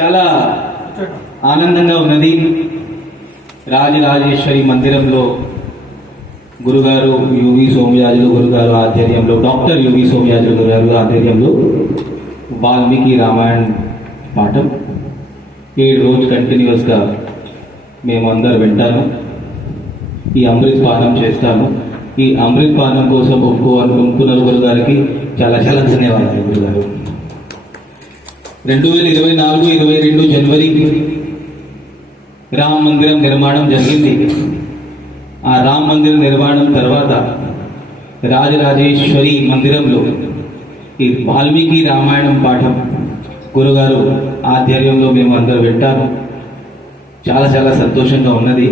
చాలా ఆనందంగా ఉన్నది. రాజరాజేశ్వరి మందిరంలో గురుగారు యువి సోమయాజులు గురుగారు ఆధ్వర్యంలో, డాక్టర్ యువి సోమయాజులు గురుగారు ఆధ్వర్యంలో వాల్మీకి రామాయణ పాఠం 7 రోజు కంటిన్యూస్గా మేమందరూ వింటాను. ఈ అమృత్ పానం చేస్తాను. ఈ అమృత్ పానం కోసం ఒప్పుకున్న గురుగారికి చాలా చాలా ధన్యవాదాలు. గురుగారు 2024-22 జనవరి రామ మందిరం నిర్మాణం జరిగింది. ఆ రామ మందిర నిర్మాణం తర్వాత రాజరాజేశ్వరి మందిరంలో ఈ వాల్మీకి రామాయణం పాఠం గురుగారు ఆధ్వర్యంలో మేము అందరూ వింటాము. చాలా చాలా సంతోషంగా ఉన్నది.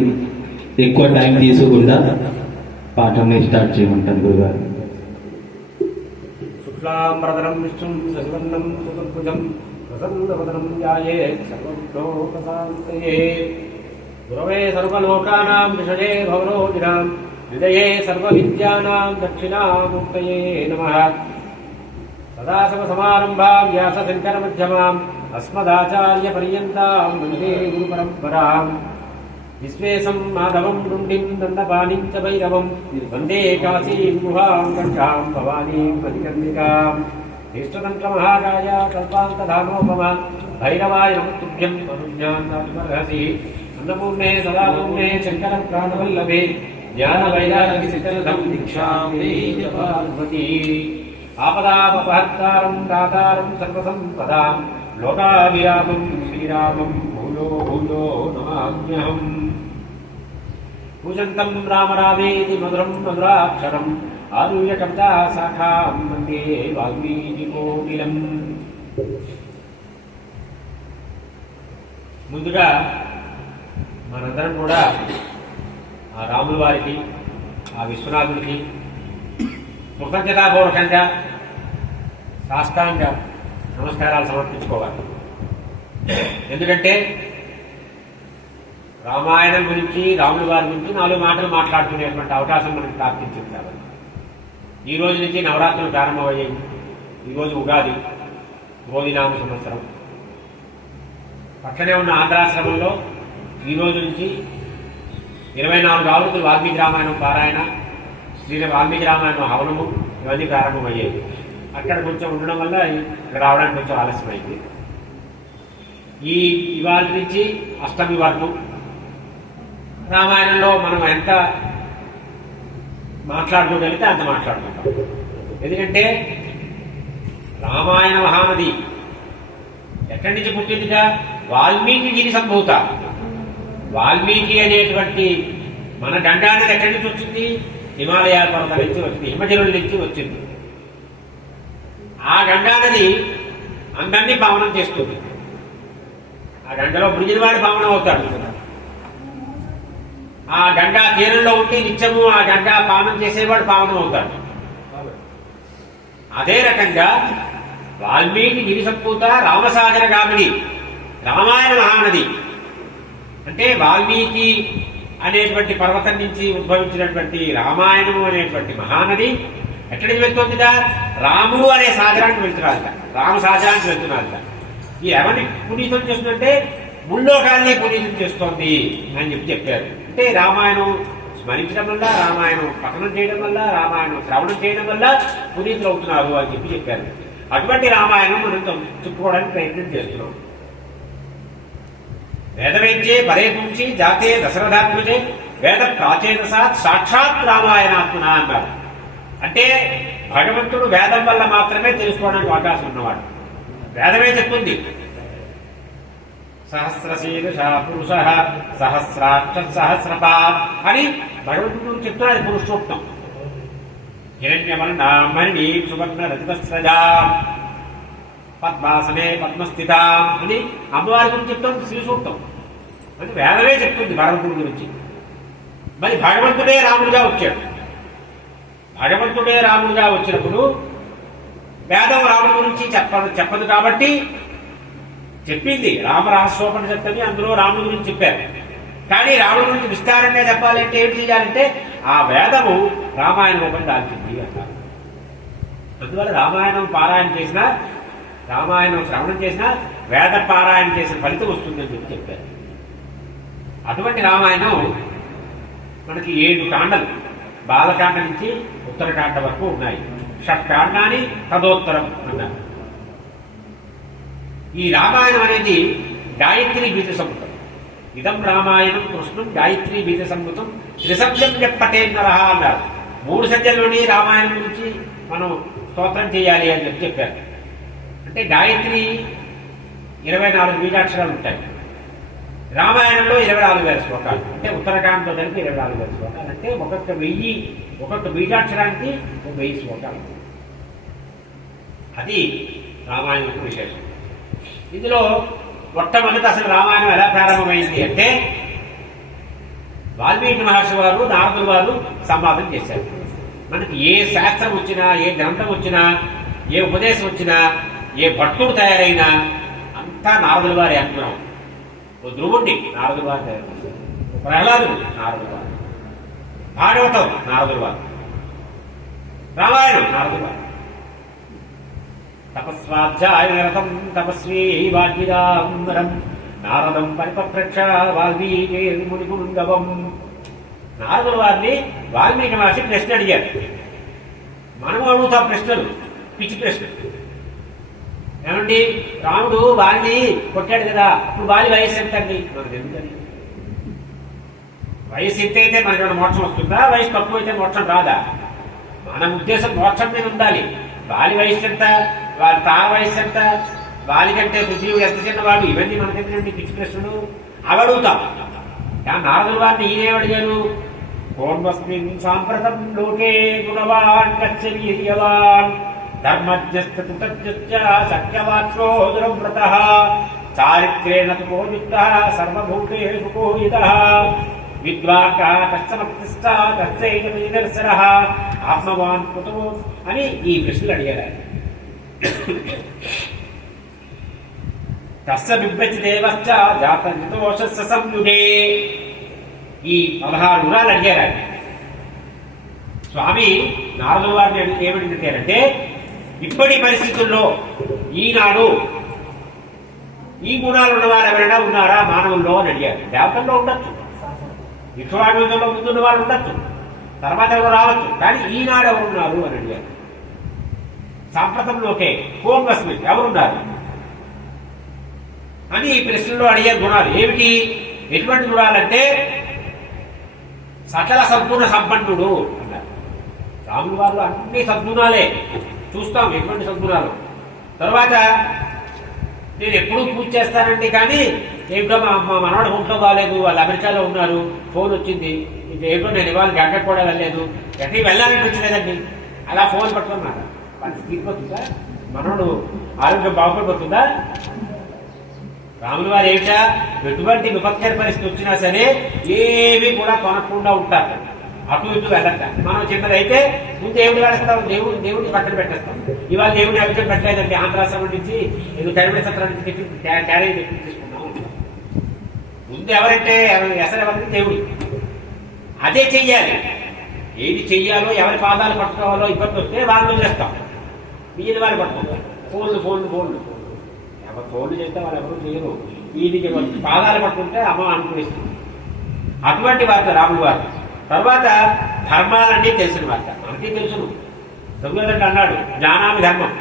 ఎక్కువ టైం తీసుకోకుండా పాఠం స్టార్ట్ చేయమంటాను గురుగారు. శుక్లాంబరధరం విష్ణుం శశివర్ణం చతుర్భుజం ప్రసన్నవదనం ధ్యాయేత్ సర్వలోకశాంతయే. గురవే సర్వలోకానాం విషయే భవరోగిణాం హృదయే సర్వవిద్యానాం దక్షిణామూర్తయే నమః. సదాశివసమారంభాం వ్యాసశంకరమధ్యమాం అస్మదాచార్యపర్యంతాం వందే గురుపరంపరాం. విశ్వేశం మాధవం రుండిం దండపాణిం చ భైరవం వందే కాశీం గుహాం గంగాం భవానీం మణికర్ణికాం. ఇష్టతంత్రమహాకాయ కల్పాంతధానోపమ భైరవాయ నమస్తుభ్యం అనుజ్ఞానాత్మర్హసి. అన్నపూర్ణే సదాపూర్ణే శంకర ప్రాణవల్లభే జ్ఞానవైరాగ్య సిద్ధం దీక్షామి పార్వతీ. ఆపదాపహర్తారం దాతారం సర్వసంపదాం లోకాభిరామం శ్రీరామం భూలో భూలో నమామ్యహం. పూజంతం రామ రామేతి మధురం మధురాక్షరం ఆరుహ్య కవితా శాఖాం వందే వాల్మీకి కోకిలం. ముందుగా మనందరం కూడా ఆ రాముల వారికి, ఆ విశ్వనాథుడికి కృతజ్ఞతాపూర్వకంగా సాష్టాంగ నమస్కారాలు సమర్పించుకోవాలి. ఎందుకంటే రామాయణం గురించి, రాముల వారి గురించి 4 మాటలు మాట్లాడుకునేటువంటి అవకాశం మనకు ప్రాప్తించింది. కాబట్టి ఈ రోజు నుంచి నవరాత్రులు ప్రారంభమయ్యాయి. ఈరోజు ఉగాది, భోగినామ సంవత్సరం. పక్కనే ఉన్న ఆంధ్రాశ్రమంలో ఈ రోజు నుంచి 24 ఆవృత్తులు వాల్మీకి రామాయణం పారాయణ, శ్రీ వాల్మీకి రామాయణం హవనము ఇవన్నీ ప్రారంభమయ్యాయి. అక్కడ కొంచెం ఉండడం వల్ల ఇక్కడ రావడానికి కొంచెం ఆలస్యమైంది. ఇవాళ నుంచి అష్టమి వరకు రామాయణంలో మనం ఎంత మాట్లాడుకోగలిగితే అంత మాట్లాడుకుంటాం. ఎందుకంటే రామాయణ మహానది ఎక్కడి నుంచి పుట్టిందిగా? వాల్మీకి గిరి సంభూత. వాల్మీకి అనేటువంటి మన గంగా నది ఎక్కడి నుంచి వచ్చింది? హిమాలయ పర్వతాల నుంచి వచ్చింది, హిమజలుల నుంచి వచ్చింది. ఆ గంగా నది అందరినీ పావనం చేస్తుంది. ఆ గంగలో బ్రిజివాడు పావనం అవుతాడు. ఆ గంగా తీరంలో ఉంటే నిత్యము ఆ గంగా పావనం చేసేవాడు పావనం అవుతాడు. అదే రకంగా వాల్మీకి గిరి సంపూత రామసాగర గామిని రామాయణ మహానది అంటే వాల్మీకి అనేటువంటి పర్వతం నుంచి ఉద్భవించినటువంటి రామాయణము అనేటువంటి మహానది ఎక్కడికి వెళ్తుందిగా? రాముడు అనే సాగరానికి వెళ్తున్నారట, రామసాగరానికి వెళ్తున్నారట. ఈ ఎవరిని పునీతం చేస్తుందంటే ముల్లోకాన్ని పునీతం చేస్తోంది అని చెప్పారు. అంటే రామాయణం స్మరించడం వల్ల, రామాయణం పఠనం చేయడం వల్ల, రామాయణం శ్రవణం చేయడం వల్ల పునీతులు అవుతున్నారు అని చెప్పారు. అటువంటి రామాయణం మనం చెప్పుకోవడానికి ప్రయత్నం చేస్తున్నాం. వేదవేద్యే పరే పుంసి జాతే దశరథాత్మజే వేద ప్రాచేతసాత్ సాక్షాత్ రామాయణాత్మన అన్నారు. అంటే భగవంతుడు వేదం వల్ల మాత్రమే తెలుసుకోవడానికి అవకాశం ఉన్నవాడు. వేదమే చెప్తుంది సహస్రశీర్ష పురుష సహస్రాక్ష సహస్రపాత్ అని భగవంతుడు చెప్తున్నాడు. పురుషోక్తం. హిరణ్యవర్ణామణి సువర్ణ రజతస్రజా పద్మాసనే పద్మస్థిత అని అమ్మవారి గురించి చెప్తాం. శ్రీ సూక్తం అంటే వేదమే చెప్తుంది భగవంతుడి గురించి. మరి భగవంతుడే రాముడిగా వచ్చాడు. భగవంతుడే రాముడిగా వచ్చినప్పుడు వేదం రాముడి గురించి చెప్పదు కాబట్టి చెప్పింది రామరహస్యోపనిషత్తు అని, అందులో రాముడి గురించి చెప్పారు. కానీ రాముడి గురించి విస్తారంగా చెప్పాలంటే ఏం చేయాలంటే ఆ వేదము రామాయణ రూపం దాల్చింది అంటారు. అందువల్ల రామాయణం పారాయణ చేసిన రామాయణం శ్రవణం చేసినా వేద పారాయణ చేసిన ఫలితం వస్తుందని చెప్పి చెప్పారు. అటువంటి రామాయణం మనకి 7 కాండలు, బాలకాండ నుంచి ఉత్తరకాండ వరకు ఉన్నాయి. షట్కాండాన్ని తదోత్తరం అన్నారు. ఈ రామాయణం అనేది గాయత్రి బీజ సంవృతం. ఇదం రామాయణం కృష్ణం గాయత్రి బీజ సంవృతం త్రిసంధ్యం చెప్పటే నరహ అన్నారు. 3 సంధ్యల్లోని రామాయణం గురించి మనం స్తోత్రం చేయాలి అని చెప్పారు. అంటే గాయత్రి 24 బీజాక్షరాలు ఉంటాయి. రామాయణంలో 24,000 శ్లోకాలు, అంటే ఉత్తరకాండతో కలిపి 24,000 శ్లోకాలు, అంటే ఒక్కొక్క బీజాక్షరానికి 1000 శ్లోకాలు. అది రామాయణం యొక్క విశేషం. ఇందులో మొట్టమొదటి అసలు రామాయణం ఎలా ప్రారంభమైంది అంటే వాల్మీకి మహర్షి వారు నారదుల వారు సంవాదం చేశారు. మనకి ఏ శాస్త్రం వచ్చినా, ఏ గ్రంథం వచ్చినా, ఏ ఉపదేశం వచ్చినా, ఏ భక్తుడు తయారైనా అంతా నారదుల వారి అనుగ్రహం. ఓ ధ్రువుణ్ణి నారదుల వారు తయారు చేశారు, ప్రహ్లాదుడు నారదుల వారు, భాగవతం నారదుల వారు, రామాయణం నారదుల వారు. తపస్వాధ్యాయరతం తపస్వీ వాగ్విదాంబరం నారదం పరిపప్రక్ష వాల్మీకి మునిగుంగవం. నారదుల వారిని వాల్మీకి మహర్షి ప్రశ్న అడిగారు. మనం అడుగుతాం ప్రశ్నలు, పిచ్చి ప్రశ్నలు. ఏమండి, రాముడు వాలిని కొట్టాడు కదా, ఇప్పుడు వాలి వయసు ఎంత అండి? మనకు ఎందుకని? వయసు ఎంత అయితే మనకి మోక్షం వస్తుందా? వయసు తక్కువ అయితే మోక్షం రాదా? మన ఉద్దేశం మోక్షం మీద ఉండాలి. వాలి వయసు ఎంత, వాళ్ళ తార వయసు ఎంత, వాలి కంటే పృథ్వీయుడు ఎంత చిన్నవాడు, ఇవన్నీ మనకెందుకండి పిచ్చి ప్రశ్నలు? అవి అడుగుతాం. కానీ నారదుల వారిని ఈయనేమడిగారు? కోన్వస్మిన్ సాంప్రతం లోకే గుణవాన్ కచ్చరీయవాన్ ధర్మజ్ఞస్తృతజ్ఞ సత్యవాక్యో దురవ్రతః చారిత్రేణ తుకోయుక్తః సర్వభూతేషు కోహితః విద్వాంకః కశ్చనప్తిష్ట కశ్చైన నిదర్శనః ఆత్మవాన్ కుతో అని ఈ ప్రశ్నలు అడిగారు ఆయన. తస్య బిభ్రతి దేవశ్చ జాతోషస్య సంయుగే. ఈ 16 గుణాలు అడిగారు ఆయన. స్వామి నారదుల వారిని ఏమడిగారంటే, ఇప్పటి పరిస్థితుల్లో ఈనాడు ఈ గుణాలు ఉన్నవారు ఎవరైనా ఉన్నారా మానవుల్లో అని అడిగారు. దేవతల్లో ఉండొచ్చు, విశ్వామిలో ముందున్న వాళ్ళు ఉండొచ్చు, తర్వాత ఎవరు రావచ్చు, కానీ ఈనాడు ఎవరున్నారు అని అడిగారు. సాంప్రతంలోకే కోన్వస్మి ఎవరున్నారు అని ఈ ప్రశ్నలో అడిగే గుణాలు ఏమిటి? ఎటువంటి గుణాలంటే సకల సద్గుణ సంపన్నుడు అన్నారు. రాముల వారు అన్ని సద్గుణాలే చూస్తాం, ఎటువంటి సద్గుణాలు. తర్వాత నేను ఎప్పుడూ పూజ చేస్తానండి, కానీ ఏమిటో మా మనవాడు ఒంట్లో బాగాలేదు, వాళ్ళు అమెరికాలో ఉన్నారు, ఫోన్ వచ్చింది, ఏమిటో నేను ఇవాళ గంటకు కూడా వెళ్ళలేదు, ఎక్కడికి వెళ్ళాలనిపించలేదండి, అలా ఫోన్ పట్టుకున్నారు. వాళ్ళకి తీరిపోతుందా? మనవాడు ఆరోగ్యం బాగుపడిపోతుందా? రాముల వారు ఏమిటా, ఎటువంటి విపత్కర పరిస్థితి వచ్చినా సరే ఏమీ కూడా కొనకుండా ఉంటారు, అటు ఇటు వెళ్ళట. మనం చిన్నదైతే ముందు దేవుడు వేస్తాం, దేవుడిని పక్కన పెట్టేస్తాం. ఇవాళ దేవుడిని అభిషేకం పెట్టలేదండి, ఆంధ్రాశ్రమం నుంచి ఏదో కరిమిడి సత్రం నుంచి క్యారేజ్ తీసుకున్నాం. ముందు ఎవరంటే ఎసరు ఎవరికి? దేవుడు. అదే చెయ్యాలి. ఏది చెయ్యాలో, ఎవరి పాదాలు పట్టుకోవాలో ఇబ్బంది వస్తే వాళ్ళు వదిలేస్తాం, వీళ్ళు వాళ్ళు పట్టుకుంటారు. ఫోన్లు ఎవరు ఫోన్లు చేస్తే వాళ్ళు ఎవరు చేయరు. వీటికి పాదాలు పట్టుకుంటే అమ్మ అనుకూలిస్తుంది. అటువంటి వార్త రాముల వారు. తర్వాత ధర్మాలన్నీ తెలిసిన వార్త, మనకి తెలుసును. దుర్యోధనుడు అన్నాడు, జ్ఞానామి ధర్మం.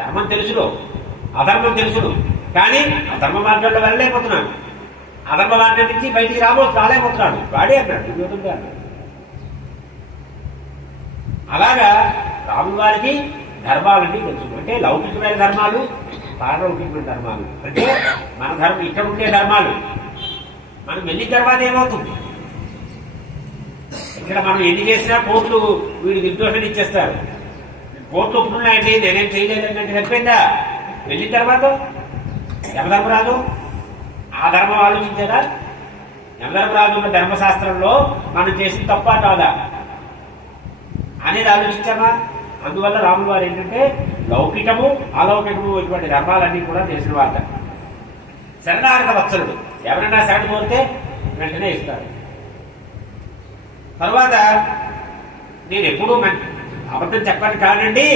ధర్మం తెలుసును, అధర్మం తెలుసును, కానీ అధర్మ మార్గంలో వెళ్ళలేకపోతున్నాడు. అధర్మ మార్గం నుంచి బయటికి రాలేకపోతున్నాడు. వాడే అన్నాడు, దుర్యోధనుడు అన్నాడు. అలాగా రాముల వారికి ధర్మాలన్నీ తెలుసు. అంటే లౌకికమైన ధర్మాలు, పారలౌకికమైన ధర్మాలు. అంటే మన ధర్మం ఇక్కడ ఉండే ధర్మాలు మనం వెళ్ళిన తర్వాత ఏమవుతుంది? ఇక్కడ మనం ఎన్ని చేసినా కోర్టులు వీడి నిర్దోషం ఇచ్చేస్తారు. కోర్టు ఒప్పుకున్నాయండి, నేనేం చేయలేదంటే సరిపోయిందా? వెళ్ళిన తర్వాత యమధర్మరాజు ఆ ధర్మం ఆలోచించారా? యమధర్మరాజు ఉన్న ధర్మశాస్త్రంలో మనం చేసిన తప్ప కాదా అనేది ఆలోచించామా? అందువల్ల రాముల వారు ఏంటంటే లౌకికము అలౌకికము ఇటువంటి ధర్మాలన్నీ కూడా తెలిసిన వార్త. శరణాగత వత్సలుడు, ఎవరైనా శరణు కోరితే వెంటనే ఇస్తారు. తర్వాత నేను ఎప్పుడూ అబద్ధం చెప్పండి కానండి,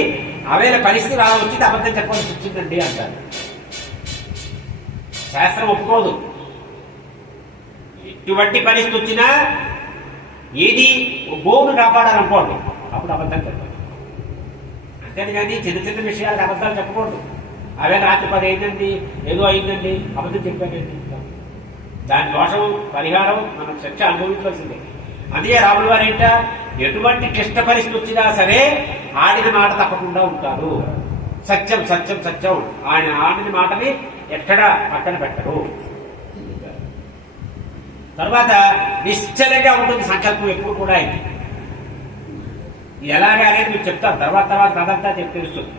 అవేళ పరిస్థితి అలా వచ్చింది, అబద్ధం చెప్పాల్సి వచ్చిందండి అంటారు. శాస్త్రం ఒప్పుకోదు. ఎటువంటి పరిస్థితి వచ్చినా ఏది గోవును కాపాడాలనుకోండి, అప్పుడు అబద్ధం చెప్పాలి. అంతేగాని చిన్న చిన్న విషయాలకు అబద్ధాలు చెప్పకూడదు. అవే రాత్రి 10 అయిందండి, ఏదో అయిందండి, అబద్ధం చెప్పానండి. దాని దోషం పరిహారం మనం శిక్ష అనుభవించవలసిందే. అందుకే రాముల వారు ఏంట, ఎటువంటి క్లిష్ట పరిస్థితి వచ్చినా సరే ఆడిన మాట తప్పకుండా ఉంటారు. సత్యం సత్యం సత్యం, ఆయన ఆడిన మాటని ఎక్కడా పక్కన పెట్టరు. తర్వాత నిశ్చలంగా ఉంటుంది సంకల్పం ఎప్పుడు కూడా. ఇది ఎలాగే అనేది మీకు చెప్తాను, తర్వాత కథంతా చెప్పి తెలుస్తుంది.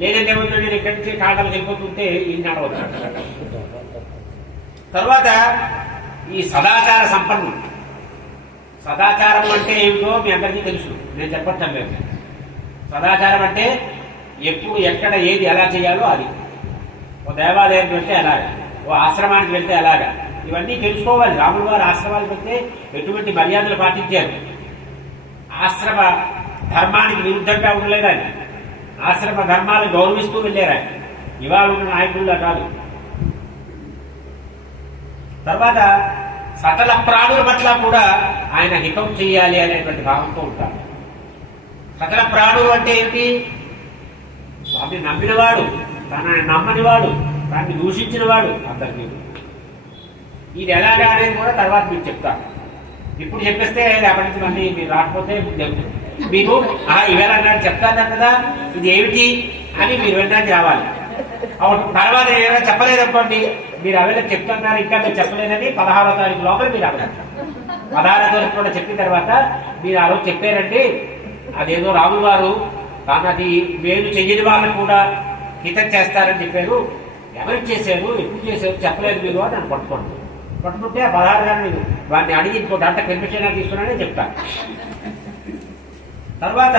లేదంటే ఏమన్నా నేను ఇక్కడి నుంచి కాటలు వెళ్ళిపోతుంటే ఇది నడవచ్చు. తర్వాత ఈ సదాచార సంపన్నం. సదాచారం అంటే ఏమిటో మీ అందరికీ తెలుసు, నేను చెప్పటం లేదు. సదాచారం అంటే ఎప్పుడు ఎక్కడ ఏది ఎలా చేయాలో అది. ఓ దేవాలయానికి వెళ్తే ఎలాగా, ఓ ఆశ్రమానికి వెళ్తే ఎలాగా, ఇవన్నీ తెలుసుకోవాలి. రాముల వారు ఆశ్రమాలకు వెళ్తే ఎటువంటి మర్యాదలు పాటించారు, ఆశ్రమ ధర్మానికి విరుద్ధంగా ఉండలేదు ఆయన, ఆశ్రమ ధర్మాలు గౌరవిస్తూ వెళ్ళారు ఆయన. ఇవాళ ఉన్న నాయకుల్లో కాదు. తర్వాత సకల ప్రాణుల పట్ల కూడా ఆయన హితం చేయాలి అనేటువంటి భావంతో ఉంటాడు. సకల ప్రాణులు అంటే ఏంటి? స్వామిని నమ్మినవాడు, తనని నమ్మనివాడు, దాన్ని దూషించినవాడు అందరికీ. ఇది ఎలాగా అనేది కూడా తర్వాత మీకు చెప్తాను. ఇప్పుడు చెప్పేస్తే అక్కడి నుంచి మళ్ళీ మీరు రాకపోతే మీకు ఇవేళ చెప్తాను కదా, ఇది ఏమిటి అని మీరు వెళ్ళడానికి రావాలి. తర్వాత ఏమైనా చెప్పలేదనుకోండి, మీరు అవేళ చెప్తున్నారు, ఇంకా మీరు చెప్పలేదని 16వ తారీఖు లోపల మీరు అవ్వాలి. 16వ తారీఖు కూడా చెప్పిన తర్వాత మీరు ఆ రోజు చెప్పారండి, అదేదో రాముల వారు తనది మేలు చెయ్యని వాళ్ళకు కూడా హితం చేస్తారని చెప్పారు, ఎవరికి చేశారు, ఎప్పుడు చేశారు చెప్పలేదు మీరు అని నన్ను పట్టుకుంటే ఆ 16 గారిని వాడిని అడిగి ఇంకో గంట పెర్మిషన్ తీసుకున్నానే చెప్తాను. తర్వాత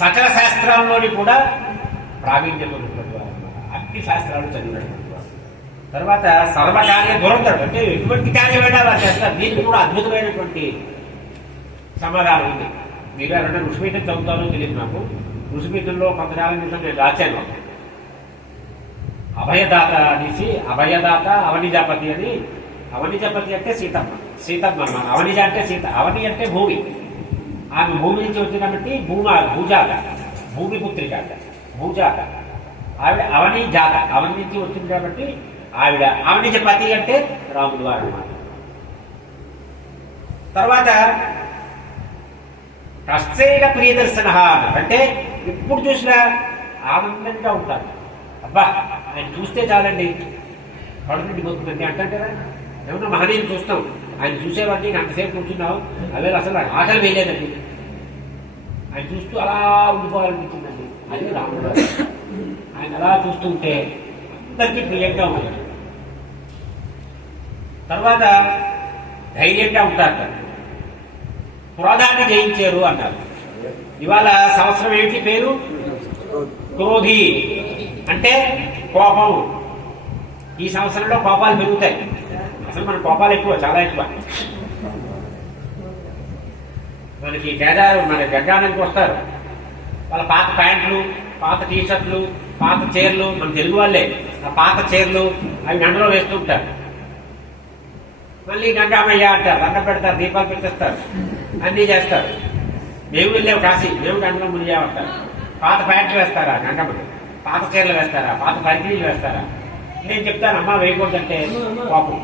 సకల శాస్త్రాల్లోని కూడా ప్రావీణ్యం ఉన్నటువంటి వారు, అన్ని శాస్త్రాలు చదివినటువంటి వారు. తర్వాత సర్వకార్య దురంధరుడు, అంటే ఎటువంటి కార్యమైనా వారు చేస్తారు. దీనికి కూడా అద్భుతమైనటువంటి సమాధానం ఉంది. మీరు ఎవరైనా ఋషిపీఠం చదువుతారో తెలియదు నాకు. ఋషిపీఠంలో కొంతకాలం క్రితం నేను రాశాను, అభయదాత అనేసి, అభయదాత అవనిజాపతి అని. అవనిజాపతి అంటే సీతమ్మ, సీతమ్మ అన్నమాట. అవనిజ అంటే సీత, అవని అంటే భూమి. ఆమె భూమి నుంచి వచ్చింది కాబట్టి భూజాత, భూమి పుత్రిక అంట, భూజాత. ఆవిడ అవని జాత, అవని నుంచి వచ్చింది కాబట్టి ఆవిడ అవనిజపతి అంటే రాములు వారు అన్నమాట. తర్వాత కశ్చైన ప్రియదర్శన అంటే ఎప్పుడు చూసినా ఆనందంగా ఉంటారు. అబ్బా ఆయన చూస్తే చాలండి కడుపు నిండిపోతుందండి అంటారు కదా. ఏమన్నా మహనీయులు చూస్తాం, ఆయన చూసేవాడిని అంతసేపు కూర్చున్నావు, అదే అసలు ఆకలి వేయలేదండి, ఆయన చూస్తూ అలా ఉండిపోవాలనిపించిందండి. అది రాముడు గారు. ఆయన అలా చూస్తుంటే అందరికీ ప్రియంగా ఉంటుంది. తర్వాత ధైర్యంగా ఉంటారు, క్రోధాన్ని జయించారు అన్నారు. ఇవాళ సంవత్సరం ఏంటి పేరు? క్రోధి అంటే కోపం. ఈ సంవత్సరంలో కోపాలు పెరుగుతాయి. అసలు మన కోపాలు ఎక్కువ, చాలా ఎక్కువ. మనకి కేదారు మన గంగానానికి వస్తారు, వాళ్ళ పాత ప్యాంట్లు, పాత టీషర్ట్లు, పాత చీరలు, మన తెలుగు వాళ్ళే ఆ పాత చీరలు అవి గంటలో వేస్తూ ఉంటారు. మళ్ళీ గంగామయ్య అంటారు, దండం పెడతారు, దీపాలు పెట్టేస్తారు, అన్నీ చేస్తారు. మేము వెళ్ళాము కాశీ, మేము గంటలో మునిగామంటారు. పాత ప్యాంట్లు వేస్తారా గంగమ్మకి, పాత చీరలు వేస్తారా, పాత పరికిణీలు వేస్తారా? నేను చెప్తాను, అమ్మ వేయకూడదంటే కోపం,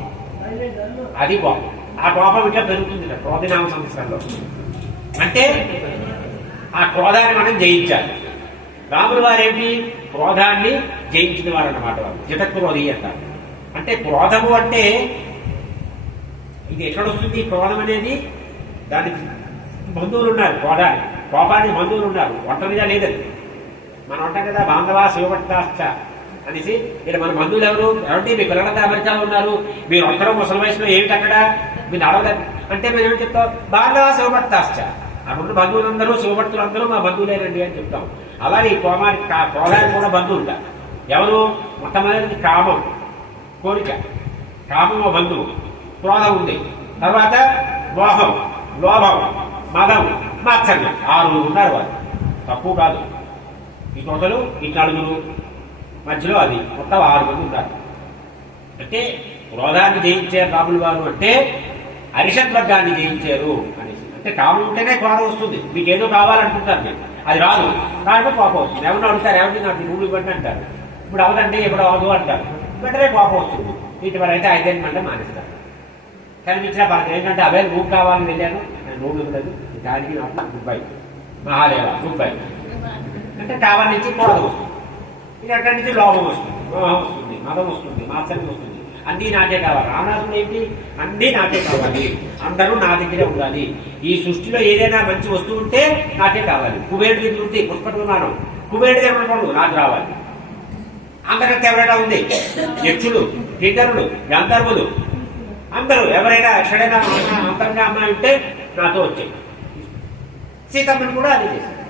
అది కోపం. ఆ కోపం ఇంకా పెరుగుతుంది క్రోధనామ సంవత్సరంలో. అంటే ఆ క్రోధాన్ని మనం జయించాలి. రాముల వారేంటి? క్రోధాన్ని జయించిన వారు అన్నమాట. వారు జితక్రోధి అంటారు. అంటే క్రోధము అంటే ఇది ఎక్కడొస్తుంది? క్రోధం అనేది దానికి బంధువులు ఉన్నారు. కోపానికి బంధువులు ఉన్నారు, ఒంటరిగా లేదని. మనం అంటాం కదా, బాంధవా శివభక్తాశ్చ అనేసి. ఇక్కడ మన బంధువులు ఎవరు? ఎవరికి మీ పిల్లలంతా అమెరికాలో ఉన్నారు, మీరు ఒక్కరో ముసలి వయసులో ఏమిటి అక్కడ మీరు నడవలేదు అంటే మేము ఏమి చెప్తాం? బాంధవా శివభక్తాశ్చ. అక్కడ బంధువులందరూ శివభక్తులందరూ మా బంధువులేనండి అని చెప్తాం. అలాగే ఈ క్రోధానికి కూడా బంధువులు. ఎవరు? మొట్టమొదటి కామం, కోరిక. కామం ఓ బంధువు, క్రోధం ఉంది. తర్వాత మోహం, లోభం, మదం, మాత్సర్యం 6 ఉన్నారు వారు, తక్కువ కాదు. ఈ టోటలు ఈ 4 మధ్యలో అది మొత్తం 6 మంది ఉన్నారు. అంటే క్రోధాన్ని జయించారు రాములు వారు అంటే అరిషత్ వర్గాన్ని జయించారు అనేసి. అంటే కామం ఉంటేనే క్రోధం వస్తుంది. మీకు ఏదో కావాలనుకుంటారు, మీరు అది రాదు, కాబట్టి కోపం వస్తుంది. ఎవరిని అడుగుతారు, ఎవరిని నాకు మూడు ఇవ్వండి అంటారు, ఇప్పుడు అవదండి ఇప్పుడు అవదు అంటారు, వెంటనే కోపం వస్తుంది. వీటి వల్ల అయితే 5 మంటే మానేస్తారు. కనిపించిన బాధ ఏంటంటే అవే రూమ్ కావాలని వెళ్ళాను, నేను రూమ్ ఇవ్వలేదు, దానికి నాకు రూపాయి మహాదేవ రూపాయి అంటే కావాలి నుంచి క్రోధం వస్తుంది. ఇది అక్కడి నుంచి లోభం వస్తుంది, మోహం వస్తుంది, మదం వస్తుంది, మాత్సర్యం వస్తుంది. అన్నీ నాకే కావాలి. రావణాసుడు ఏంటి, అన్నీ నాకే కావాలి, అందరూ నా దగ్గరే ఉండాలి. ఈ సృష్టిలో ఏదైనా మంచి వస్తువు ఉంటే నాకే కావాలి. కుబేరుడి దగ్గర ఉంది పుష్పకుమారం, కుబేరుడి దగ్గర ఉన్నప్పుడు నాకు రావాలి. అందరికంటే ఎవరైనా ఉంది, యక్షులు, కిన్నరులు, గంధర్వులు, అందరూ ఎవరైనా ఎక్కడైనా అంతరంగా అమ్మాయి ఉంటే నాతో వచ్చాయి. సీతమ్మని కూడా అది చేశాడు.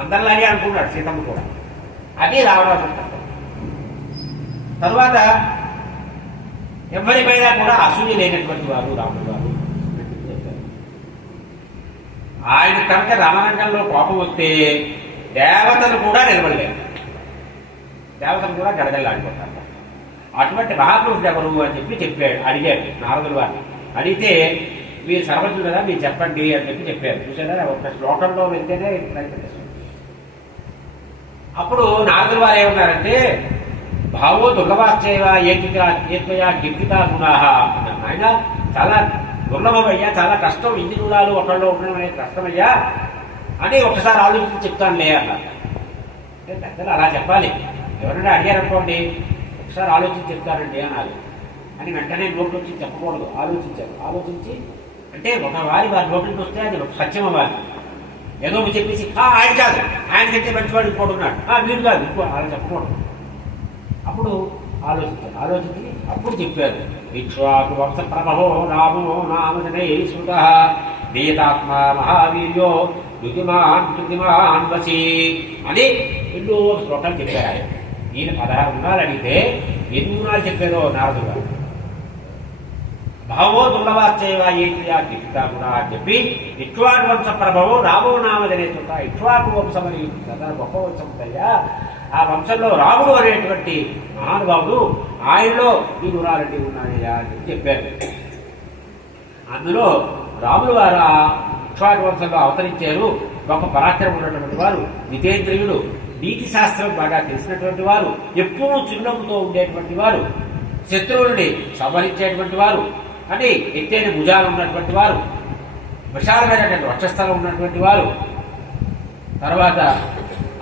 అందరిలాగే అనుకున్నాడు సీతమ్మ కూడా. అది రావణాసుడు తత్వం. తరువాత ఎవరిపైనా కూడా అసూయ లేనటువంటి వారు రాముడు గారు. ఆయన కనుక రణరంగంలో కోపం వస్తే దేవతలు కూడా నిలబడలేరు, దేవతలు కూడా గడగడలాడిపోతారు. అటువంటి మహాపురుషుడు ఎవరు అని చెప్పాడు, అడిగాడు నారదులు వారిని. అడిగితే మీరు సర్వజ్ఞులు కదా, మీరు చెప్పండి అని చెప్పారు. చూసారా, ఒక శ్లోకంలో వెళ్తేనే ప్రయత్నిస్తుంది. అప్పుడు నారదులు వారు ఏమన్నారంటే, భావో దుర్లభాశ్చైవ ఏత్వయా కీర్తితా గుణాః అన్నారు. ఆయన చాలా దుర్లభమయ్యా, చాలా కష్టం, ఇన్ని గుణాలు ఒకళ్ళు ఉండడం అనేది కష్టమయ్యా అని ఒకసారి ఆలోచించి చెప్తానులే అన్నారు. పెద్దలు అలా చెప్పాలి. ఎవరైనా అడిగారనుకోండి, ఒకసారి ఆలోచించి చెప్తానండి అనాలి అని వెంటనే నోటి నుంచి చెప్పకూడదు. ఆలోచించారు. ఆలోచించి అంటే ఒక వారి నోటికి వస్తే అది సత్యం అవ్వాలి. ఏదో చెప్పేసి ఆయన కాదు, ఆయన కంటే మంచివాడు ఇంకోటి ఉన్నాడు, వీడు కాదు ఇంకో అలా చెప్పకూడదు. అప్పుడు ఆలోచించారు. ఆలోచించి అప్పుడు చెప్పారు, ఇక్ష్వాకు వంశ ప్రభవో రామో నామజనే సుత నియతాత్మ మహావీర్యో యుతిమాన్ వసి అని ఎన్నో శ్లోకాలు చెప్పారు. ఆయన ఈయన 16 గుణాలు అడిగితే ఎన్ని గుణాలు చెప్పారో నారదు గారు. భావో దుర్లభాశ్చైవ ఏత్వయా కీర్తితా గుణాః అని చెప్పి ఇక్ష్వాకు వంశ ప్రభవో రామో నామజనే సుత, ఇక్ష్వాకు వంశం అని గొప్ప వంశం ఉందయ్యా, ఆ వంశంలో రాముడు అనేటువంటి మహానుభావుడు, ఆయనలో ఈ గుణాలన్నీ ఉన్నాయా అని చెప్పారు. అందులో రాములు వారు ఆ ఇక్ష్వాకు వంశంలో అవతరించారు. గొప్ప పరాక్రమం ఉన్నటువంటి వారు, జితేంద్రియుడు, నీతి శాస్త్రం బాగా తెలిసినటువంటి వారు, ఎప్పుడూ చిరునవ్వుతో ఉండేటువంటి వారు, శత్రువులని సంహరించేటువంటి వారు అని ఎత్తైన భుజాలు ఉన్నటువంటి వారు, విశాలమైనటువంటి వక్షస్థలం ఉన్నటువంటి వారు, తర్వాత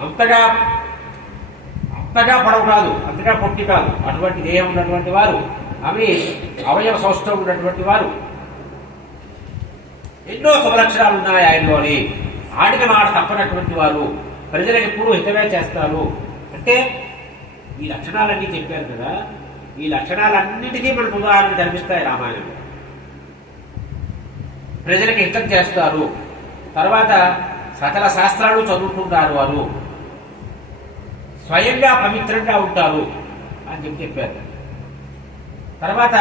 అంతగా పొడవు కాదు, అంతగా పొట్టి కాదు, అటువంటి దేహం ఉన్నటువంటి వారు, అవి అవయవ సౌష్ఠవం ఉన్నటువంటి వారు, ఎన్నో శుభలక్షణాలు ఉన్నాయి ఆయనలోని. ఆడిన మాట తప్పనటువంటి వారు, ప్రజలకు ఎప్పుడూ హితమే చేస్తారు. అంటే ఈ లక్షణాలన్నీ చెప్పారు కదా, ఈ లక్షణాలన్నిటికీ మనకు ఉదాహరణ కనిపిస్తాయి రామాయణంలో. ప్రజలకు హితం చేస్తారు, తర్వాత సకల శాస్త్రాలు చదువుకుంటారు, వారు స్వయంగా పవిత్రంగా ఉంటారు అని చెప్పారు. తర్వాత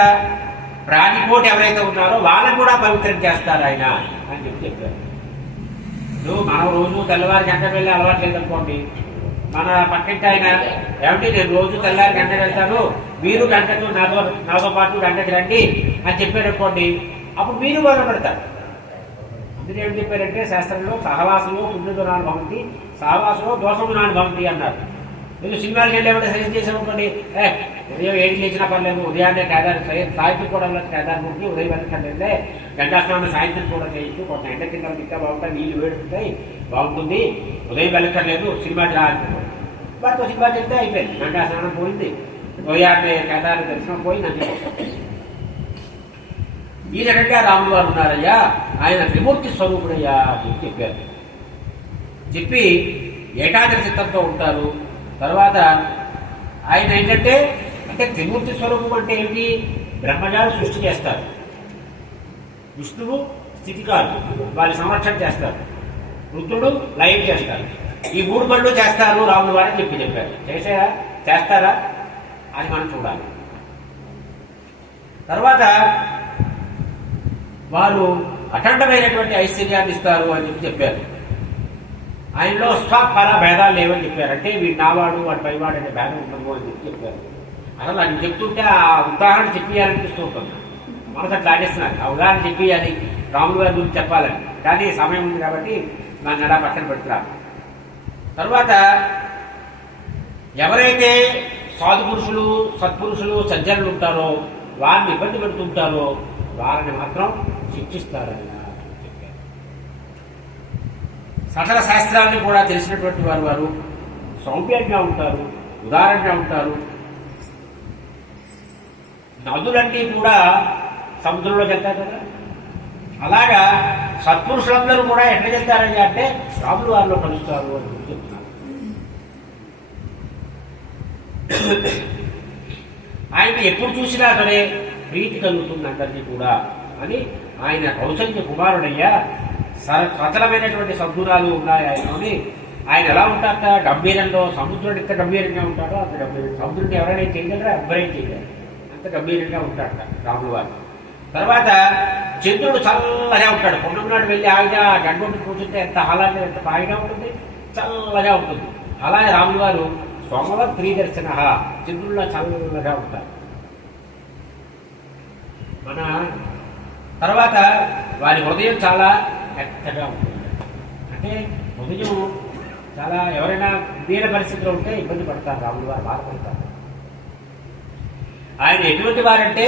ప్రాణికోటి ఎవరైతే ఉన్నారో వాళ్ళని కూడా పవిత్రం చేస్తారు ఆయన అని చెప్పారు. మనం రోజు తెల్లవారి గంటకు వెళ్ళి అలవాటు లేదనుకోండి, మన పక్కింటి ఆయన ఏమిటి నేను రోజు తెల్లారి గంటకు వెళ్తాను, మీరు గంటకు నాతో పాటు గంటకు రండి అని చెప్పారనుకోండి, అప్పుడు మీరు బాధపడతారు. అందులో ఏం చెప్పారంటే శాస్త్రంలో సహవాసంలో పుణ్యగుణాలు భవంతి, సహవాసంలో దోషగుణాలు భవంతి అన్నారు. మీరు సినిమాకి వెళ్ళేవాడు సజెస్ట్ చేసామనుకోండి, ఉదయం 7 లేచినా పర్లేదు, ఉదయాన్నే సాయంత్రం కూడా కేదార్మూర్తి ఉదయం వెళ్ళకండి, గంటా స్నానం సాయంత్రం కూడా చేయొచ్చు, కొంత ఎండ కింద ఇంకా బాగుంటాయి, నీళ్ళు వేడుకుంటాయి, బాగుంటుంది, ఉదయం వెళ్ళక్కర్లేదు, సినిమాకి రానుకోండి. వాటితో సినిమాకి వెళ్తే అయిపోయింది, గంటా స్నానం పోయింది, ఉదయాన్నే కేదార్ దర్శనం పోయింది, అన్ని. ఈ రకంగా రాములు వారు ఉన్నారయ్యా, ఆయన త్రిమూర్తి స్వరూపుడయ్యా అని చెప్పారు. చెప్పి ఏకాగ్ర చిత్తంతో ఉంటారు. తర్వాత ఆయన ఏంటంటే, అంటే త్రిమూర్తి స్వరూపం అంటే ఏంటి, బ్రహ్మగారు సృష్టి చేస్తారు, విష్ణువు స్థితికారుడు వాళ్ళ సంరక్షణ చేస్తారు, రుద్రుడు లయం చేస్తారు, ఈ 3 పనులు చేస్తారు రాములు వారని చెప్పారు. చేస్తారా అని మనం చూడాలి. తర్వాత వారు అఖండమైనటువంటి ఐశ్వర్యాన్ని ఇస్తారు అని చెప్పారు. ఆయనలో స్వపర భేదాలు లేవని చెప్పారు. అంటే వీడు నావాడు వాడు పైవాడు అనే భేదం ఉండదు అని చెప్పారు. అసలు అది చెప్తుంటే ఆ ఉదాహరణ చెప్పియాలనిపిస్తూ ఉంటుంది. మనసు అట్లా ఆగేస్తున్నారు. ఆ ఉదాహరణ చెప్పియాలి, రాములు గారి గురించి చెప్పాలని. కానీ సమయం ఉంది కాబట్టి నన్ను అలా పక్కన పెడుతున్నారు. తర్వాత ఎవరైతే సాధు పురుషులు, సత్పురుషులు, సజ్జనులు ఉంటారో, వారిని ఇబ్బంది పెడుతుంటారో వారిని మాత్రం శిక్షిస్తారని చెప్పారు. సకల శాస్త్రాన్ని కూడా తెలిసినటువంటి వారు సౌమ్యంగా ఉంటారు, ఉదారంగా ఉంటారు. నదులన్నీ కూడా సముద్రంలోకి వెళ్తారు కదా, అలాగా సత్పురుషులందరూ కూడా ఎక్కడికి వెళ్తారని అంటే రాములు వారిలో కలుస్తారు అని చెప్తున్నారు. ఆయన్ని ఎప్పుడు చూసినా సరే ప్రీతి కలుగుతుంది అందరికీ కూడా అని ఆయన కౌశల్య కుమారుడయ్యా. సచలమైనటువంటి సద్గుణాలు ఉన్నాయి ఆయనలోని. ఆయన ఎలా ఉంటారట, గంభీరంలో సముద్రుడు ఎంత గంభీరంగా ఉంటాడో అంత గంభీరం. సముద్రుడిని ఎవరైనా చేయగలరా? ఎవరైనా చేయగలరు. అంత గంభీరంగా ఉంటాడట రాములు వారు. తర్వాత చంద్రుడు చల్లగా ఉంటాడు. కొండనాడు వెళ్ళి హాయిగా గంగొండి కూర్చుంటే ఎంత హాలాగా ఎంత హాయిగా ఉంటుంది, చల్లగా ఉంటుంది. అలాగే రాములు వారు సోమవారం ప్రియదర్శన, చంద్రుల్లో చల్లగా ఉంటారు. మన తర్వాత వారి హృదయం చాలా మెత్తగా ఉంటుంది. అంటే హృదయం చాలా ఎవరైనా దీన పరిస్థితిలో ఉంటే ఇబ్బంది పడతారు, రాములు వారు బాధపడతారు. ఆయన ఎటువంటి వారంటే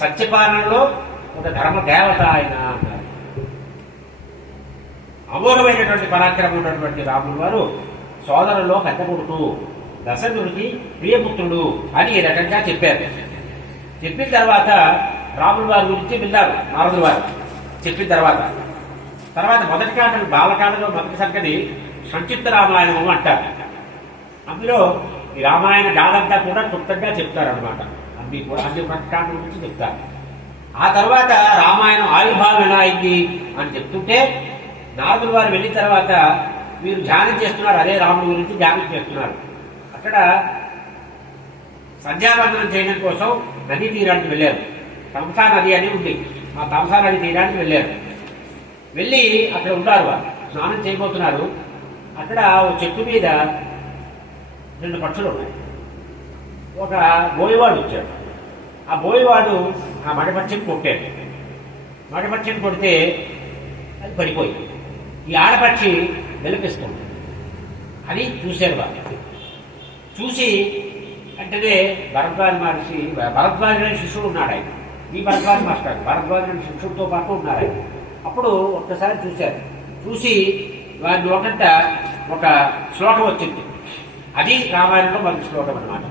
సత్యపాలనలో ఒక ధర్మ దేవత ఆయన అన్నారు. అమోఘమైనటువంటి పరాక్రమం ఉన్నటువంటి రాములు వారు సోదరులో పెద్ద కొడుకు, దశరథుడికి ప్రియపుత్రుడు అని ఈ రకంగా చెప్పారు. చెప్పిన తర్వాత రాముల వారి గురించి విన్నారు నారదుల వారు. చెప్పిన తర్వాత మొదటి కాండ బాలకాండలో మొదటి సంగతి సంక్షిప్త రామాయణము అంటారు. అందులో ఈ రామాయణ గాథంతా కూడా క్లుప్తంగా చెప్తారనమాట. అన్ని కాండ గురించి చెప్తారు. ఆ తర్వాత రామాయణం ఆవిర్భావం ఎలా అయింది అని చెప్తుంటే నారదుల వారు వెళ్ళిన తర్వాత మీరు ధ్యానం చేస్తున్నారు, అదే రాముడి గురించి ధ్యానం చేస్తున్నారు. అక్కడ సంధ్యావందనం చేయడం కోసం నదీ తీరానికి వెళ్ళారు. తంసా నది అని ఉంది. ఆ తంసా నది తీరానికి వెళ్ళారు. వెళ్ళి అక్కడ ఉంటారు, వారు స్నానం చేయబోతున్నారు. అక్కడ ఒక చెట్టు మీద 2 పక్షులు ఉన్నాయి. ఒక బోయవాడు వచ్చాడు. ఆ బోయవాడు ఆ మడపక్షిని కొట్టాడు. మడపక్షిని కొడితే అది పడిపోయింది. ఈ ఆడపక్షి వెలిపిస్తుంది. అది చూశారు వాళ్ళు. చూసి అంటేనే భరద్వాజ మహర్షి, భరద్వాజ శిష్యుడు ఉన్నాడు ఆయన. ఈ భరద్వాజ మాస్టర్ భరద్వాజ శిష్యుడితో పాటు ఉన్నారు ఆయన. అప్పుడు ఒక్కసారి చూశారు. చూసి వారి నోటంట ఒక శ్లోకం వచ్చింది. అది రామాయణంలో మొదటి శ్లోకం అన్నమాట.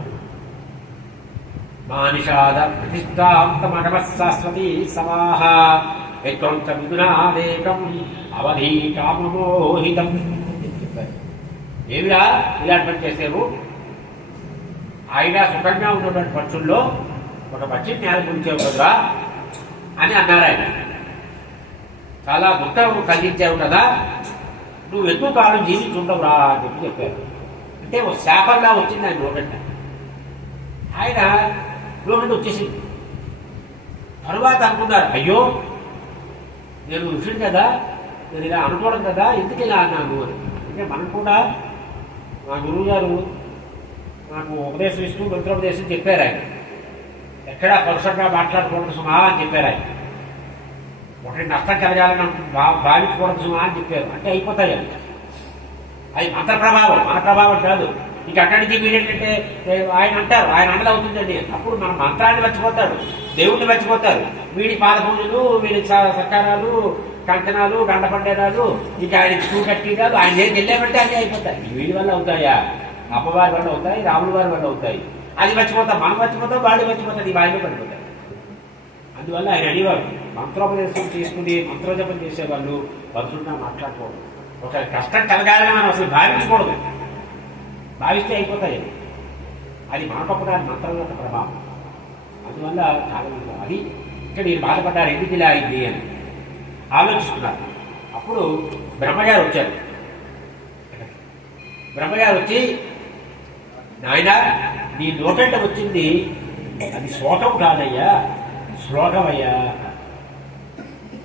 మానిషాద ప్రతిష్టాంతమగమశాశ్వతీ సమాహ యత్వంచ విదునాదేకం అవధి కామమోహితం చెప్పారు. ఏమిరా ఇలాంటి పని చేసేవు? ఆయన సుఖంగా ఉన్నటువంటి పక్షుల్లో ఒక పక్షిని నేల గురించేవు కదరా అని అన్నారు ఆయన. చాలా దుఃఖం కలిగించావు కదా, నువ్వు ఎక్కువ కాలం జీవించుండవురా అని చెప్పారు. అంటే ఒక శాపంగా వచ్చింది ఆయన నోటంట. ఆయన నోటంట వచ్చేసింది. తరువాత అనుకున్నారు, అయ్యో నేను ఋషుడు కదా, నేను ఇలా అనుకోవడం కదా, ఎందుకు ఇలా అన్నాను అని. అంటే మనం కూడా మా గురువు గారు నాకు ఉపదేశం ఇస్తూ మంత్రోపదేశం చెప్పారు. ఆయన ఎక్కడా పరుషంగా మాట్లాడకూడదు సుమా అని చెప్పారు. ఆయన ఒకటి నష్టం కలగాలని భావించకూడదు సుమా అని చెప్పారు. అంటే అయిపోతాయి అవి. అది మంత్ర ప్రభావం, మన ప్రభావం కాదు. ఇక అక్కడి నుంచి మీరేంటంటే ఆయన అంటారు, ఆయన అమలు అవుతుందండి. అప్పుడు మన మంత్రాన్ని మర్చిపోతాడు, దేవుడిని మర్చిపోతారు. వీడి పాదపూజలు, వీడి సత్కారాలు, కంకణాలు, గండపండేరాలు, ఇక ఆయన చూకట్టిరాలు, ఆయన ఏం వెళ్ళామంటే అన్నీ అయిపోతాయి. వీడి వల్ల అవుతాయా? అమ్మవారి వల్ల అవుతాయి, రాముల వారి వల్ల అవుతాయి. అది మర్చిపోతాం, మనం మర్చిపోతాం, వాళ్ళు మర్చిపోతాం, ఈ వాయిలో పడిపోతాయి. అందువల్ల ఆయన అనేవారు, మంత్రోపదేశం చేసుకుని మంత్రోజపం చేసేవాళ్ళు పరుషులుగా మాట్లాడకూడదు. ఒక కష్టం కలగాలని మనం అసలు భావించకూడదు. భావిస్తే అయిపోతాయి. అది మన గొప్పదాని మంత్రం యొక్క ప్రభావం. అందువల్ల చాలా అది ఇక్కడ మీరు బాధపడ్డారు, ఎందుకు ఇలా అయింది అని ఆలోచిస్తున్నారు. అప్పుడు బ్రహ్మగారు వచ్చారు. బ్రహ్మగారు వచ్చి, నాయన నీ నోటంట వచ్చింది అది శ్లోకం కాదయ్యా, శ్లోకమయ్యా.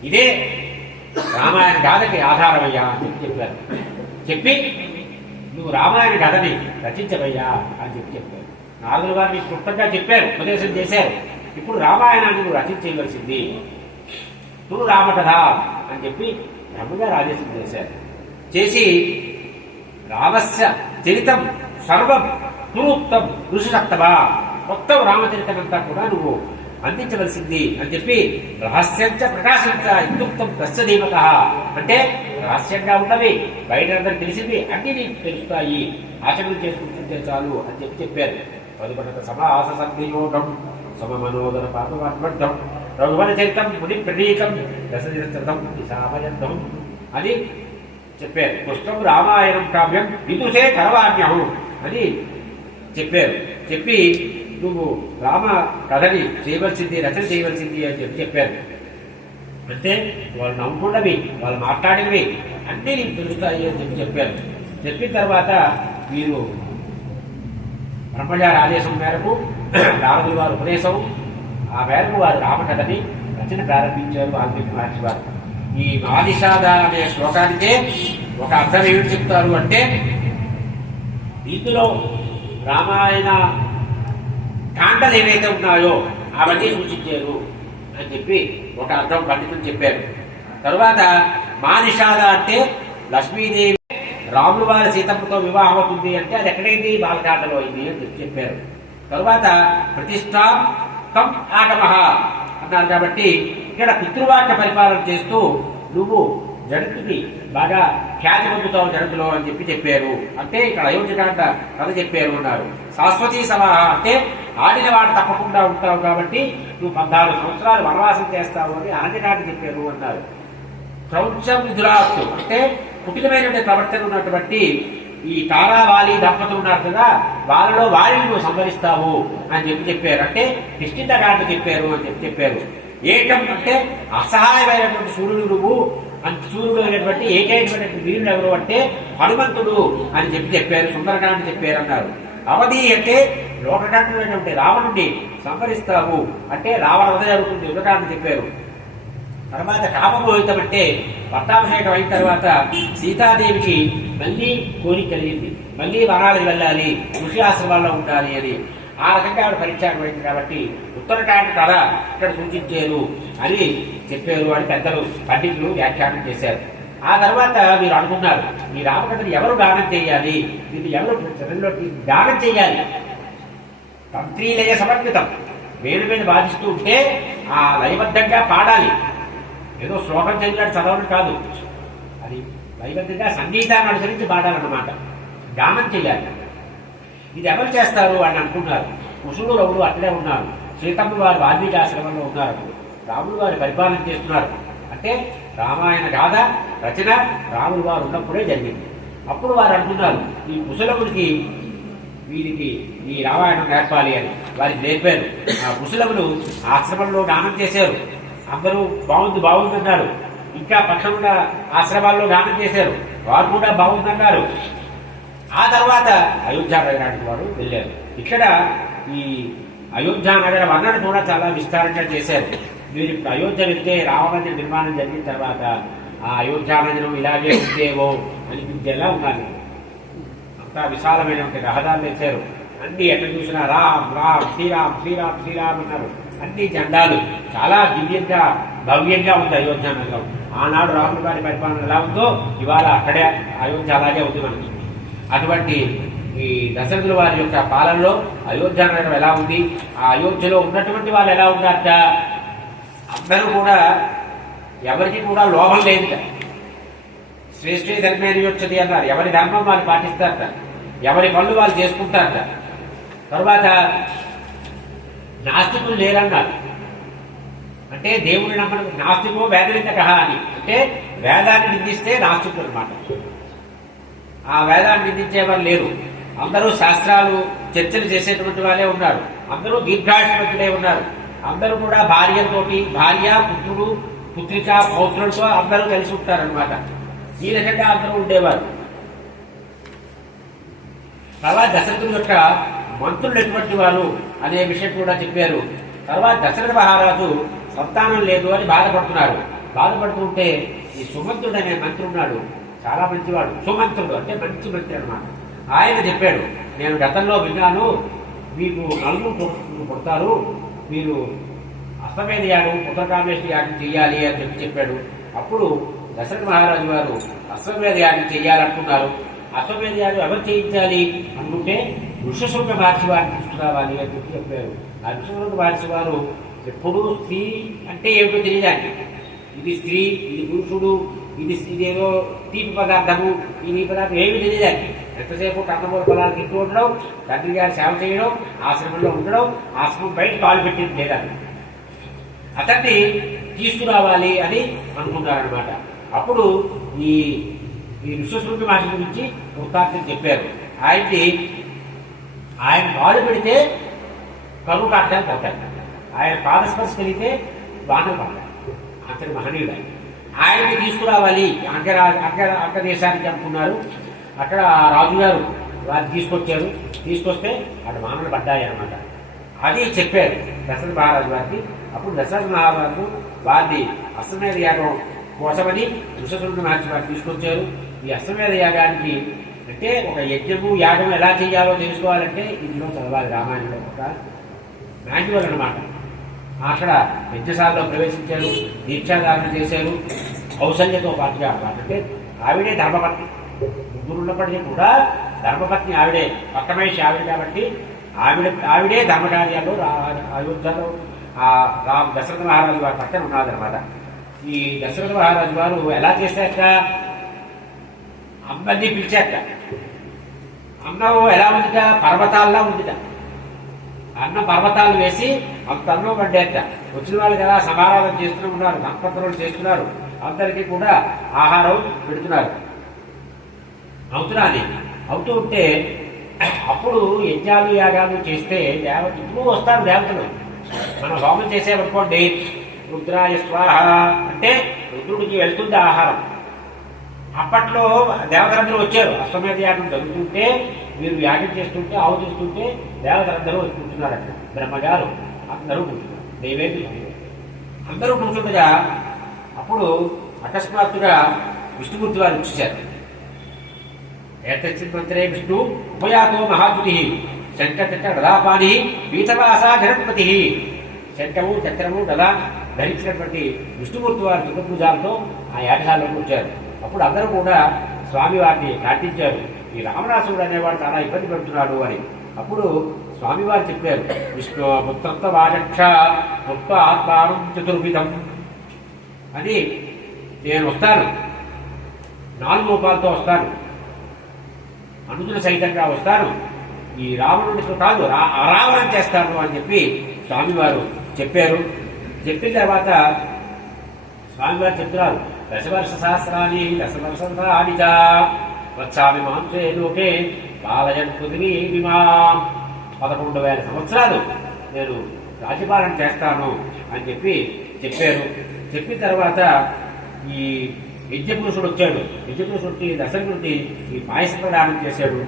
ఇదే రామాయణ గాథకి ఆధారమయ్యా అని చెప్పారు. చెప్పి నువ్వు రామాయణ కథని రచించవయ్యా అని చెప్పారు. నారదుల వారిని క్లుప్తంగా చెప్పారు, ఉపదేశం చేశారు. ఇప్పుడు రామాయణాన్ని నువ్వు రచించేయవలసింది, నువ్వు రామకథ అని చెప్పి బ్రహ్మగారు ఆదేశం చేశారు. చేసి రామస్య చరితం సర్వం క్లూప్తం ఋషిసప్తమా, మొత్తం రామచరితమంతా కూడా నువ్వు అందించవలసింది అని చెప్పి రహస్యంచ ప్రకాశంచ ఇందుక్తం తస్యధీమత, అంటే రహస్యంగా ఉన్నవి బయట అందరూ తెలిసింది అన్ని నీకు తెలుస్తాయి, ఆచరణ చేసుకుంటుంటే చాలు అని చెప్పారు. పదుపడత సమాస సంధియోగం సమమనోదర పాపమద్వర్థం రఘువర చరితం ముని ప్రణీకం దశరథం దిశామయర్థం అని చెప్పారు. కృష్ణం రామాయణం కావ్యం విదుషే కరవాణ్యం అని చెప్పారు. చెప్పి నువ్వు రామ కథని చేయవలసింది, రచన చేయవలసింది అని చెప్పారు. అంటే వాళ్ళు నవ్వుకున్నవి, వాళ్ళు మాట్లాడినవి అన్నీ నీకు తెలుస్తాయి అని చెప్పారు. చెప్పిన తర్వాత వీరు బ్రహ్మగారి ఆదేశం మేరకు నారదుల వారి ఉపదేశం ఆ మేరకు వారు రామకథని రచన ప్రారంభించారు వాల్మీకి మహర్షి వారు. ఈ మాదిషాద అనే శ్లోకానికే ఒక అర్థం ఏమిటి చెప్తారు అంటే, ఇందులో రామాయణ కాండలు ఏవైతే ఉన్నాయో అవన్నీ సూచించారు అని చెప్పి ఒక అర్థం పండితులు చెప్పారు. తరువాత మానిషాద అంటే లక్ష్మీదేవి రాముల వారి సీతమ్మతో వివాహం అవుతుంది అంటే అది ఎక్కడైంది, బాలకాండలో అయింది అని చెప్పారు. తరువాత ప్రతిష్టాం తం ఆగమః అన్నారు. కాబట్టి ఇక్కడ పితృవాక్య పరిపాలన చేస్తూ నువ్వు జగత్తుకి బాగా ఖ్యాతి పొందుతావు జగత్తులో అని చెప్పారు. అంటే ఇక్కడ అయోధ్యకాండ కథ చెప్పారు అన్నారు. శాశ్వతీ సమాహ అంటే ఆడిన వాడు తప్పకుండా ఉంటావు కాబట్టి నువ్వు 14 సంవత్సరాలు వనవాసం చేస్తావు అని అరణ్యకాండ చెప్పారు అన్నారు. క్రౌంచం విధురాత్తు అంటే కుటిలమైనటువంటి ప్రవర్తన ఉన్నటువంటి ఈ తారావాలి దంపతులు ఉన్నారు కదా, వాళ్ళలో వారిని నువ్వు సంహరిస్తావు అని చెప్పారు. అంటే నిశ్చితకాండ చెప్పారు అని చెప్పారు. ఏకం అంటే అసహాయమైనటువంటి సూర్యుడు నువ్వు, సూర్యుడు అయినటువంటి ఏకైనటువంటి వీరుడు ఎవరు అంటే హనుమంతుడు అని చెప్పారు. సుందరకాండ చెప్పారు అన్నారు. అవధి అంటే లోకకంఠుడైనటువంటి రావణుడిని సంహరిస్తావు అంటే రావణ వధ జరుగుతుంది యుద్ధకాండ చెప్పారు. తర్వాత కామమోహితం అంటే పట్టాభిషేకం అయిన తర్వాత సీతాదేవికి మళ్ళీ కోరిక కలిగింది, మళ్ళీ వనాలకు వెళ్ళాలి, ఋషి ఆశ్రమాల్లో ఉండాలి అని. ఆ రకంగా ఆవిడ పరీక్షాకమైంది కాబట్టి ఉత్తరకాండ కథ ఇక్కడ సూచించారు అని చెప్పారు అని పెద్దలు పండితులు వ్యాఖ్యానం చేశారు. ఆ తర్వాత మీరు అనుకున్నారు, ఈ రామకథను ఎవరు గానం చేయాలి, దీన్ని ఎవరు చరణంలోకి గానం చేయాలి. తంత్రీలయ సమర్పితం, వేరు మీద బాధిస్తూ ఉంటే ఆ లయబద్ధంగా పాడాలి, ఏదో శ్లోకం చదివినట్టు చదవడం కాదు, అది లయబద్ధంగా సంగీతాన్ని అనుసరించి పాడాలన్నమాట, గానం చేయాలి. ఇది ఎవరు చేస్తారు అని అనుకున్నారు. కుశుడు రవుడు అక్కడే ఉన్నారు, సీతమ్మ వారు వాల్మీకి ఆశ్రమంలో ఉన్నారు, రాములు వారు పరిపాలన చేస్తున్నారు. అంటే రామాయణ గాథ రచన రాములు వారు ఉన్నప్పుడే జరిగింది. అప్పుడు వారు అనుకున్నారు, ఈ కుశలముడికి వీరికి ఈ రామాయణం నేర్పాలి అని వారికి నేర్పారు. ఆ కుశలములు ఆశ్రమంలో గానం చేశారు. అందరూ బాగుందన్నారు. ఇంకా పక్కన ఆశ్రమాల్లో గానం చేశారు, వారు కూడా బాగుందన్నారు. ఆ తర్వాత అయోధ్య నగరానికి వారు వెళ్ళారు. ఇక్కడ ఈ అయోధ్య నగర వర్ణన కూడా చాలా విస్తారంగా చేశారు. మీరు ఇప్పుడు అయోధ్య వెళ్తే రామమందిర నిర్మాణం జరిగిన తర్వాత ఆ అయోధ్య నగరం ఇలాగే ఉందేవో అనిపించేలా ఉన్నారు. అంతా విశాలమైనటువంటి రహదారులు వేశారు. అన్ని ఎక్కడ చూసినా రామ్ రామ్ శ్రీరామ్ శ్రీరామ్ శ్రీరామ్ అన్నారు. అన్ని జెండాలు చాలా దివ్యంగా భవ్యంగా ఉంది అయోధ్య నగరం. ఆనాడు రాముల గారి పరిపాలన ఎలా ఉందో ఇవాళ అక్కడే అయోధ్య అలాగే ఉంది మనకి. అటువంటి ఈ దశరథుల వారి యొక్క పాలనలో అయోధ్య నగరం ఎలా ఉంది, ఆ అయోధ్యలో ఉన్నటువంటి వాళ్ళు ఎలా ఉన్నారట, అందరూ కూడా ఎవరికి కూడా లోభం లేదుట. శ్రేష్ఠ ధర్మేని వచ్చేది అన్నారు. ఎవరి ధర్మం వాళ్ళు పాటిస్తారట, ఎవరి పనులు వాళ్ళు చేసుకుంటారట. తర్వాత నాస్తికులు లేరన్నారు. అంటే దేవుని నమ్మడం నాస్తికో వేదనిందక అని, అంటే వేదాన్ని నిందిస్తే నాస్తికులు అనమాట. ఆ వేదాన్ని నిందించేవారు లేరు. అందరూ శాస్త్రాలు చర్చలు చేసేటువంటి వాళ్ళే ఉన్నారు. అందరూ దీర్ఘాయుష్మంతులే ఉన్నారు. అందరూ కూడా భార్యతోటి, భార్య పుత్రుడు పుత్రిక పౌత్రులతో అందరూ కలిసి ఉంటారనమాట. ఈ రకంగా అందరూ ఉండేవారు. తర్వాత దశరథుల యొక్క మంత్రులు ఎటువంటి వాళ్ళు అనే విషయం కూడా చెప్పారు. తర్వాత దశరథ మహారాజు సంతానం లేదు అని బాధపడుతున్నారు. బాధపడుతుంటే ఈ సుమంత్రుడు అనే మంత్రి ఉన్నాడు, చాలా మంచివాడు. సుమంత్రుడు అంటే మంచి మంత్రి అన్నమాట. ఆయన చెప్పాడు, నేను గతంలో విన్నాను మీకు నలుగురు పుడతారు, మీరు అశ్వమేధ యాగం పుత్రకామేశ్వరి యాగం చెయ్యాలి అని చెప్పాడు. అప్పుడు దశరథ మహారాజు గారు అశ్వమేధ యాగం చెయ్యాలనుకున్నారు. అశ్వమేధ యాగం ఎవరు చేయించాలి అనుకుంటే ఋషశృంగ మహర్షి వారిని తీసుకురావాలి అని చెప్పారు. ఆ ఋషశృంగ మహర్షి వారు ఎప్పుడూ స్త్రీ అంటే ఏమిటో తెలియదండి. ఇది స్త్రీ, ఇది పురుషుడు, ఇదేదో తీపి పదార్థము, ఈ పదార్థం ఏమి తెలియదండి. ఎంతసేపు కన్నమూల పొలాలు తింటూ ఉండడం, తండ్రి గారి సేవ చేయడం, ఆశ్రమంలో ఉండడం, ఆశ్రమం బయట కాలు పెట్టింది లేదండి. అతన్ని తీసుకురావాలి అని అనుకున్నారనమాట. అప్పుడు ఈ ఋషశృంగ మహర్షి గురించి వృత్తాంతం చెప్పారు. ఆయన కాలు పెడితే కరువు కాటకాలు పడతాయి, ఆయన పాదస్పర్శ కలిగితే వానలు పడతాయి. అంతటి మహనీయుడు ఆయన్ని తీసుకురావాలి అంక దేశానికి అనుకున్నారు. అక్కడ రాజుగారు వారిని తీసుకొచ్చారు. తీసుకొస్తే అక్కడ వానలు పడ్డాయి అన్నమాట. అది చెప్పారు దశరథ మహారాజు వారికి. అప్పుడు దశరథ మహారాజు వారిని అశ్వమేధ యాగం కోసమని ఋషశృంగ మహర్షి వారు తీసుకొచ్చారు. ఈ అశ్వమేధ యాగానికి అంటే ఒక యజ్ఞము యాగం ఎలా చేయాలో తెలుసుకోవాలంటే ఇందులో చదవాలి. రామాయణంలో ఒక మాన్యువల్ అన్నమాట. అక్కడ యజ్ఞశాలలో ప్రవేశించారు, దీక్షాధారణ చేశారు. కౌశల్యతో పాటుగా అంటే ఆవిడే ధర్మపత్ని, ముగ్గురున్నప్పటికీ కూడా ధర్మపత్ని ఆవిడే, పట్టమేషి ఆవిడ కాబట్టి ఆవిడే ధర్మకార్యాలు అయోధ్యలో దశరథ మహారాజు వారి పక్కన ఉన్నదన్నమాట. ఈ దశరథ మహారాజు వారు ఎలా చేశాక అమ్మని పిలిచాక అన్నం ఎలా ఉందిట, పర్వతాల్లో ఉందిట. అన్నం పర్వతాలు వేసి అంత అన్నం పడ్డాక వచ్చిన వాళ్ళకి ఎలా సమారాధన చేస్తూ ఉన్నారు, దంపతులు చేస్తున్నారు, అందరికీ కూడా ఆహారం పెడుతున్నారు. అవుతూ ఉంటే అప్పుడు యజ్ఞాలు యాగాలు చేస్తే ఇప్పుడు వస్తారు దేవతలు. మనం హోమం చేసేమనుకోండి, రుద్రాయ స్వాహ అంటే రుద్రుడికి వెళ్తుంది ఆహారం. అప్పట్లో దేవతలందరూ వచ్చారు. అశ్వమేధ యాగం జరుగుతుంటే, మీరు యాగం చేస్తుంటే, ఆవుతిస్తుంటే దేవతలందరూ వచ్చి కూర్చున్నారు. అక్కడ బ్రహ్మగారు అందరూ కూర్చున్నారు, దేవేది అందరూ కూర్చుండగా అప్పుడు అకస్మాత్తుగా విష్ణుమూర్తి వారు వచ్చేశారు. ఏతచ్చిన్ మంత్రే విష్ణు ఉపయాతో మహాద్యుతి శంఖచక్ర గదాపాణి పీతవాసా జగత్పతి. శంఖము చక్రము గదా ధరించినటువంటి విష్ణుమూర్తి వారి దుర్గపూజాలతో ఆ యాగశాలకు వచ్చారు. అప్పుడు అందరూ కూడా స్వామివారిని ప్రార్థించారు, ఈ రావణాసురుడు అనేవాడు చాలా ఇబ్బంది పెడుతున్నాడు అని. అప్పుడు స్వామివారు చెప్పారు, విష్ణు పుత్రత్వ వాజక్ష పుత్ర ఆత్మానం చతుర్విధం అని, నేను వస్తాను, 4 రూపాలతో వస్తాను, అనుజుల సహితంగా వస్తాను, ఈ రావణుడితో కాదు అరావణం చేస్తాను అని చెప్పి స్వామివారు చెప్పారు. చెప్పిన తర్వాత స్వామివారు చెప్తున్నారు, దశవర్ష సహస్రాన్ని దశవర్షాని వచ్చామి మాంసే లోకే బాలయన్ పృథివీ విమా. 11,000 సంవత్సరాలు నేను రాజ్యపాలన చేస్తాను అని చెప్పి చెప్పారు. చెప్పిన తర్వాత ఈ యజ్ఞపురుషుడు వచ్చాడు. యజ్ఞపురుషుడికి దశరథుడికి ఈ పాయస ప్రదానం చేశాడు.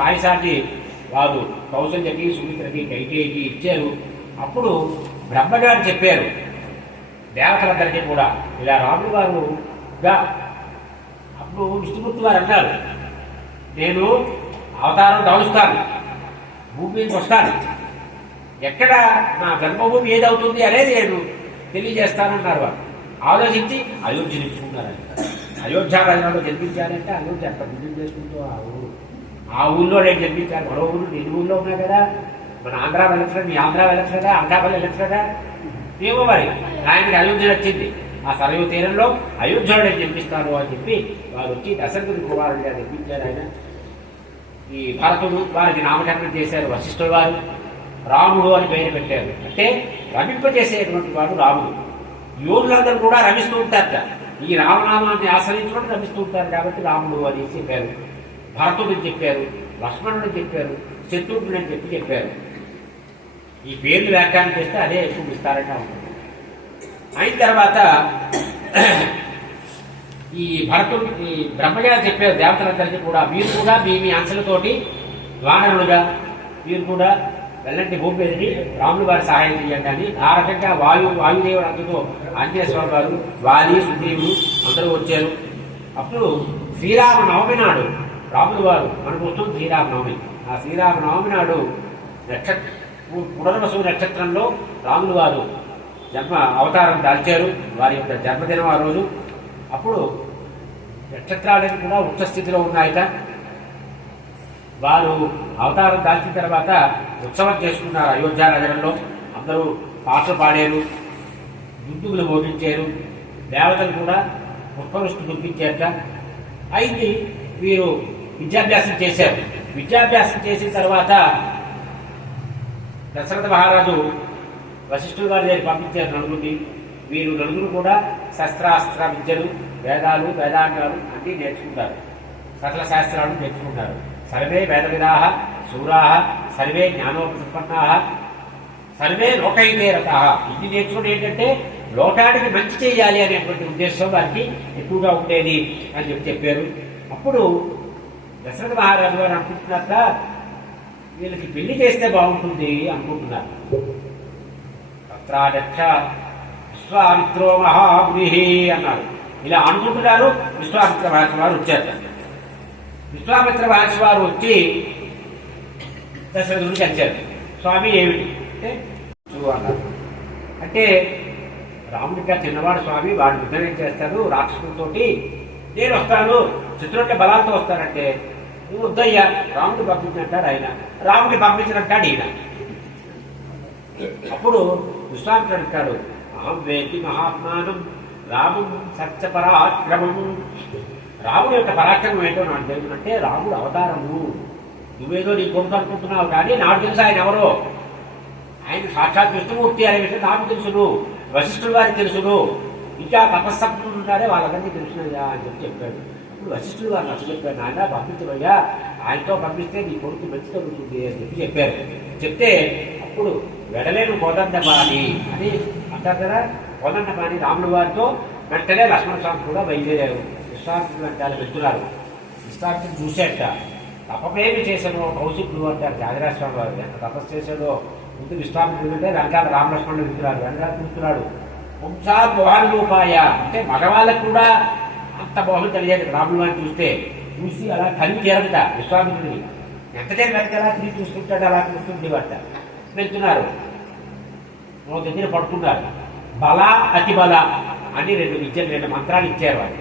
పాయసాన్ని వారు కౌశల్యకి, సుమిత్రకి, కైకేయికి ఇచ్చారు. అప్పుడు బ్రహ్మగారు చెప్పారు దేవతలందరికీ కూడా, ఇలా రాముడు గారుగా. అప్పుడు విష్ణుమూర్తి వారు అన్నారు, నేను అవతారం దాలుస్తాను, భూమి మీదకి వస్తాను, ఎక్కడ నా జన్మభూమి ఏదవుతుంది అనేది నేను తెలియజేస్తానన్నారు. వారు ఆలోచించి అయోధ్య నిలుచుకున్నారంట. అయోధ్య రాజులో జన్మించారంటే అయోధ్య అక్కడ బిల్డింగ్ చేసుకుంటూ ఆ ఊళ్ళో నేను జన్మించాను. మరో ఊరు నేను ఊళ్ళో ఉన్నా కదా, మన ఆంధ్ర వెళ్ళచ్చు కదా, మీ ఆంధ్ర వెళ్ళచ్చు కదా, అనకాపల్లి వెళ్ళచ్చు కదా, ఏమో మరి ఆయనకి అయోధ్య నచ్చింది. ఆ సరయూ తీరంలో అయోధ్యలో నేను జన్మిస్తాను అని చెప్పి వారు వచ్చి దశరథుడి కుమారుడిగా జన్మించారు. ఆయన ఈ భరతుడు వారికి నామకరణం చేశారు. వశిష్ఠుడు వారు రాముడు అని పేరు పెట్టారు. అంటే రమింపజేసేటువంటి వాడు రాముడు. యోగులందరూ కూడా రమిస్తూ ఉంటారట, ఈ రామనామాన్ని ఆశ్రయించుకుంటూ రమిస్తూ ఉంటారు కాబట్టి రాముడు అని చెప్పారు. భరతుడిని చెప్పారు, లక్ష్మణుడిని చెప్పారు, శత్రుఘ్నుడిని అని చెప్పారు. ఈ పేర్లు వ్యాఖ్యానం చేస్తే అదే ఎక్కువ విస్తారంగా ఉంటుంది. అయిన తర్వాత ఈ భరతుడు ఈ బ్రహ్మగారు చెప్పారు దేవతలందరికీ కూడా, మీరు కూడా మీ అంశలతోటి వానరులుగా మీరు కూడా వెళ్ళండి భూమి మీదకి రాములు వారి సహాయం చేయండి అని. ఆ రకంగా వాయుదేవుడు అందుతో ఆంజనేయ స్వామి వారు, వాలి, సుగ్రీవుడు అందరూ వచ్చారు. అప్పుడు శ్రీరామనవమి నాడు రాములు వారు, మనకు వస్తుంది శ్రీరామనవమి, ఆ శ్రీరామనవమి నాడు పునర్వసు నక్షత్రంలో రాములు వారు అవతారం దాల్చారు. వారి యొక్క జన్మదినం ఆ రోజు. అప్పుడు నక్షత్రాలన్నీ కూడా ఉచ్చస్థితిలో ఉన్నాయట. వారు అవతారం దాల్చిన తర్వాత ఉత్సవం చేసుకున్నారు అయోధ్య నగరంలో. అందరూ పాటలు పాడారు, దుందుగులు మోగించారు, దేవతలు కూడా పుష్పవృష్టి కురిపించారట. అయింది. వీరు విద్యాభ్యాసం చేశారు. విద్యాభ్యాసం చేసిన తర్వాత దశరథ మహారాజు వశిష్ఠుల గారి దగ్గర పంపించారు నలుగురిని. వీరు నలుగురు కూడా శస్త్రాస్త్ర విద్యలు, వేదాలు, వేదాంగాలు అన్నీ నేర్చుకుంటారు. సకల శాస్త్రాలు నేర్చుకుంటారు. సర్వే వేద విదాహ శూరాహ సర్వే జ్ఞానోపసంపన్నాహ సర్వే లోకైతే రతాహ. ఇది నేర్చుకుని ఏంటంటే లోకానికి మంచి చేయాలి అనేటువంటి ఉద్దేశం వారికి ఎక్కువగా ఉండేది అని చెప్పారు. అప్పుడు దశరథ మహారాజు గారు అనుకుంటున్నాక వీళ్ళకి పెళ్లి చేస్తే బాగుంటుంది అనుకుంటున్నారు. తత్రాదక్ష విశ్వామిత్రో మహాముని అన్నారు. ఇలా అనుకుంటున్నారు. విశ్వామిత్ర మహర్షి వారు వచ్చారు. విశ్వామిత్ర మహర్షి వారు వచ్చి దశరథుడిని కలిశారు. స్వామి ఏమిటి అంటే అన్నారు. అంటే రాముడిగా చిన్నవాడు స్వామి, వాడు యుద్ధం ఏం చేస్తాడు రాక్షసులతో, నేను వస్తాను, శత్రువుల బలాలతో వస్తానంటే నువ్వు వద్దయ్యా, రాముడు పంపించినట్టాడు ఆయన, రాముడిని పంపించినట్టాడు ఈయన. అప్పుడు విశ్వామిత్రుడు అంటాడు, అహం వేతి మహాత్మానం రామం సత్యపరాక్రమం. రాముడు యొక్క పరాక్రమం ఏంటో నాకు తెలుసునంటే రాముడు అవతారము. నువ్వేదో నీ కొడుకు అనుకుంటున్నావు కానీ నాకు తెలుసు ఆయన ఎవరో. ఆయన సాక్షాత్ విష్ణుమూర్తి అనే విషయం నాకు తెలుసును, వశిష్ఠుల వారికి తెలుసును, ఇంకా తపస్సభ్యులు ఉన్నారే వాళ్ళందరికీ తెలుసునయ్యా అని చెప్పాడు. ఇప్పుడు వశిష్ఠులు వారు నచ్చ చెప్పాడు, నాయన పంపించవయ్యా, ఆయనతో పంపిస్తే నీ కొడుకు మంచి జరుగుతుంది అని చెప్పారు. చెప్తే అప్పుడు వెడలేను కోదండపాణి అని అంటారు కదా, కోదండపాణి రాముల వారితో వెంటనే లక్ష్మణ స్వామి కూడా బయలుదేరారు. విశ్వామిత్రుడు అంటారు వెళ్తున్నారు. విశ్వామిత్రుడు చూసేట తపమేమి చేశానో కౌశికుడు అంటారు త్యాగరాజ స్వామి వారు. ఎంత తపస్సు చేశాడో. ముందు విశ్వామిత్రుడు అంటే వెనకాల రామలక్ష్మణుడు వింటున్నాడు, వెనకాల చూస్తున్నాడు. వంశా మోహన రూపాయ అంటే మగవాళ్ళకు కూడా అంత మోహం కలిగేది రాముల వారిని చూసి అలా కళ్ళు చేరదుట విశ్వామిత్రుడిని. ఎంతసేపు వెనకాల తిరిగి చూస్తుంటాడు, అలా చూస్తుంది బట్ట వెళ్తున్నారు. ఓ దగ్గర పడుతున్నారు. బల అతి బల అని రెండు మంత్రాలు ఇచ్చారు వాళ్ళు.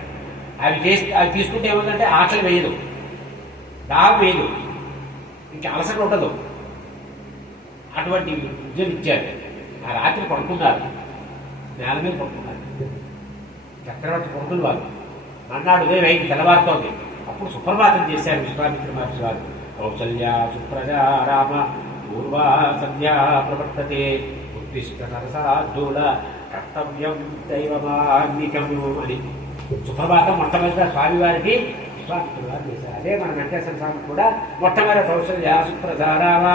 అవి తీసుకుంటే ఏముందంటే ఆకలి వేయదు, దాహం వేయదు, ఇంకా అలసట ఉండదు. అటువంటి విద్యలు ఇచ్చారు. ఆ రాత్రి పడుకున్నారు, నేల మీద పడుకున్నారు. చక్రవర్తి కొడుకులు వాళ్ళు. అన్నాడు ఉదయం అయింది, తెల్లవారుతోంది. అప్పుడు సుప్రభాతం చేశారు విశ్వామిత్ర మహర్షి వారు. కౌసల్య సుప్రజా రామ పూర్వా సంధ్యా ప్రవర్తతే ఉత్తిష్ట నరసాధూల కర్తవ్యం దైవమాన్నికము అని సుప్రభాతం మొట్టమొదటి స్వామివారికి విశ్వామిత్రుడు వారు చేశారు. అదే మన వెంకటేశ్వర స్వామి కూడా మొట్టమొదటి కౌసల్య సుప్రజా రామ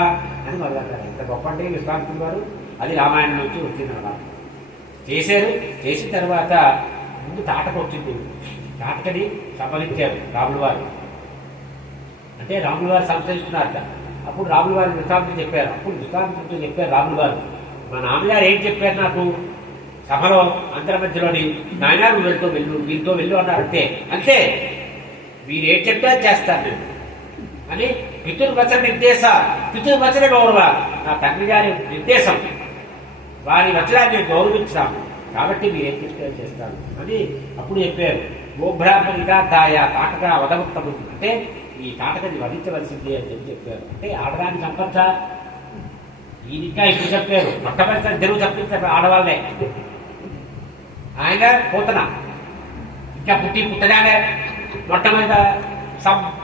అని మొదలెట్టారు. ఎంత గొప్ప అంటే విశ్వామిత్రుడు వారు. అది రామాయణం నుంచి వచ్చిందన్నమాట. చేశారు. చేసిన తర్వాత ముందు తాటకు వచ్చింది. తాటకని సంపాదించారు రాముల వారు. అంటే రాముల వారు సంశయిస్తున్నారట. అప్పుడు రాముల వారు విశ్వామిత్రుడు చెప్పారు. అప్పుడు విశ్వామిత్రుడితో చెప్పారు రాముల వారు, మా నాన్నగారు ఏం చెప్పారు నాకు సభలో అంతర మధ్యలోని, నాయన నువ్వు వీరితో వెళ్ళు అన్నారు. అంతే వీరు ఏం చెప్తే అది చేస్తాను నేను అని పితృవచన నిర్దేశ, పితృవచన గౌరవ, నా తండ్రి గారి నిర్దేశం, వారి వచనాన్ని నేను గౌరవించాను కాబట్టి మీరేం చెప్తే చేస్తాను అని అప్పుడు చెప్పారు. గోబ్రాహ్మణికాయ తాటక వదముక్తము అంటే ఈ తాటకని వధించవలసింది అని చెప్పారు. అంటే ఆడదాన్ని చంపచ్చా? ఈయన ఇంకా ఇప్పుడు చెప్పారు. మొట్టమొదటి తెరువు చంపించారు ఆడవాళ్ళే. ఆయన పోతన ఇంకా పుట్టగానే మొట్టమొదటి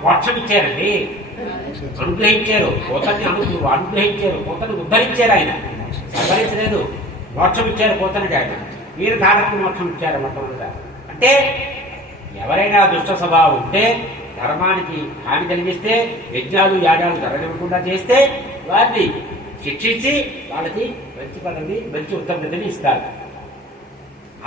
వర్షం ఇచ్చారండి, అనుగ్రహించారు. పోతని అనుగ్రహించారు, పోతను ఉద్ధరించారు. ఆయన సంహరించలేదు, మోక్షం ఇచ్చారు పోతనికి. ఆయన వీరు తాటకు మోక్షం ఇచ్చారు మొట్టమొదట. అంటే ఎవరైనా దుష్ట స్వభావం ఉంటే, ధర్మానికి హాని కలిగిస్తే, యజ్ఞాలు యాగాలు జరగకుండా చేస్తే వారిని శిక్షించి వాళ్ళకి మంచి పదవి, మంచి ఉత్తమతని ఇస్తారు.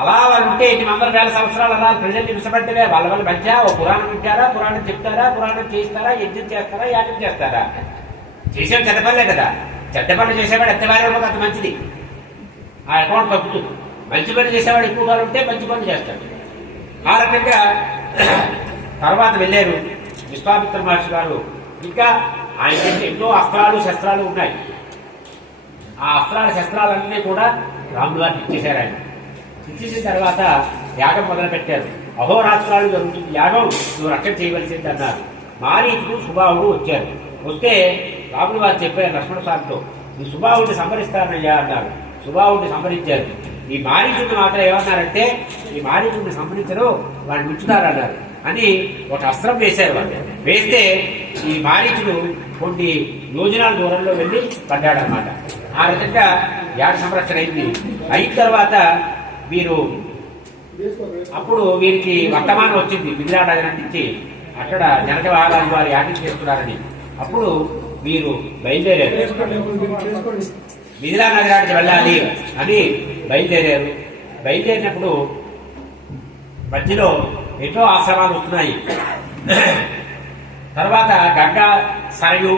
అలా వాళ్ళు ఉంటే 800,000 సంవత్సరాలు అలా ప్రజల్ని విసపడ్డవే. వాళ్ళ వల్ల మధ్య ఓ పురాణం వింటారా, పురాణం చెప్తారా, పురాణం చేస్తారా, యజ్ఞం చేస్తారా, యాగం చేస్తారా? చేసేది చదపలే కదా. చెడ్డ పనులు చేసేవాడు ఎంత వారం అంత మంచిది, ఆ అకౌంట్ తప్పుతుంది. మంచి పని చేసేవాడు ఎక్కువ కాలం ఉంటే మంచి పనులు చేస్తాడు. ఆ రకంగా తర్వాత వెళ్ళారు విశ్వామిత్ర మహర్షి గారు. ఇంకా ఆయన ఎన్నో అస్త్రాలు శస్త్రాలు ఉన్నాయి. ఆ అస్త్రాల శస్త్రాలన్నీ కూడా రాములు గారికి ఇచ్చేశారు. ఆయన ఇచ్చేసిన తర్వాత యాగం మొదలుపెట్టారు. అహోరాత్రాలు జరుగుతుంది యాగం, నువ్వు రక్షణ చేయవలసింది అన్నారు. మారీచుడు సుబాహుడు వచ్చారు. వస్తే రాములు వారు చెప్పారు లక్ష్మణ స్వామితో, ఈ సుబాహుడిని సంహరిస్తానయ్యా అన్నారు. సుబాహుడిని సంహరించారు. ఈ మారీచుడిని మాత్రం ఏమన్నారంటే, ఈ మారీచుడిని సంహరించరు, వాడిని ఉంచుతారన్నారు అని ఒక అస్త్రం వేశారు. వాళ్ళు వేస్తే ఈ మారీచుడు కొన్ని యోజనాల దూరంలో వెళ్ళి పడ్డాడనమాట. ఆ రకంగా యాగ సంరక్షణ అయింది. అయిన తర్వాత అప్పుడు వీరికి వర్తమానం వచ్చింది మిథిలానగరం నుంచి, అక్కడ జనక మహారాజు వారు యాగం చేస్తున్నారని. అప్పుడు వీరు బయలుదేరారు, మిథిలా నగరానికి వెళ్ళాలి అని బయలుదేరారు. బయలుదేరినప్పుడు మధ్యలో ఎన్నో ఆశ్రమాలు వస్తున్నాయి. తర్వాత గంగా సరయు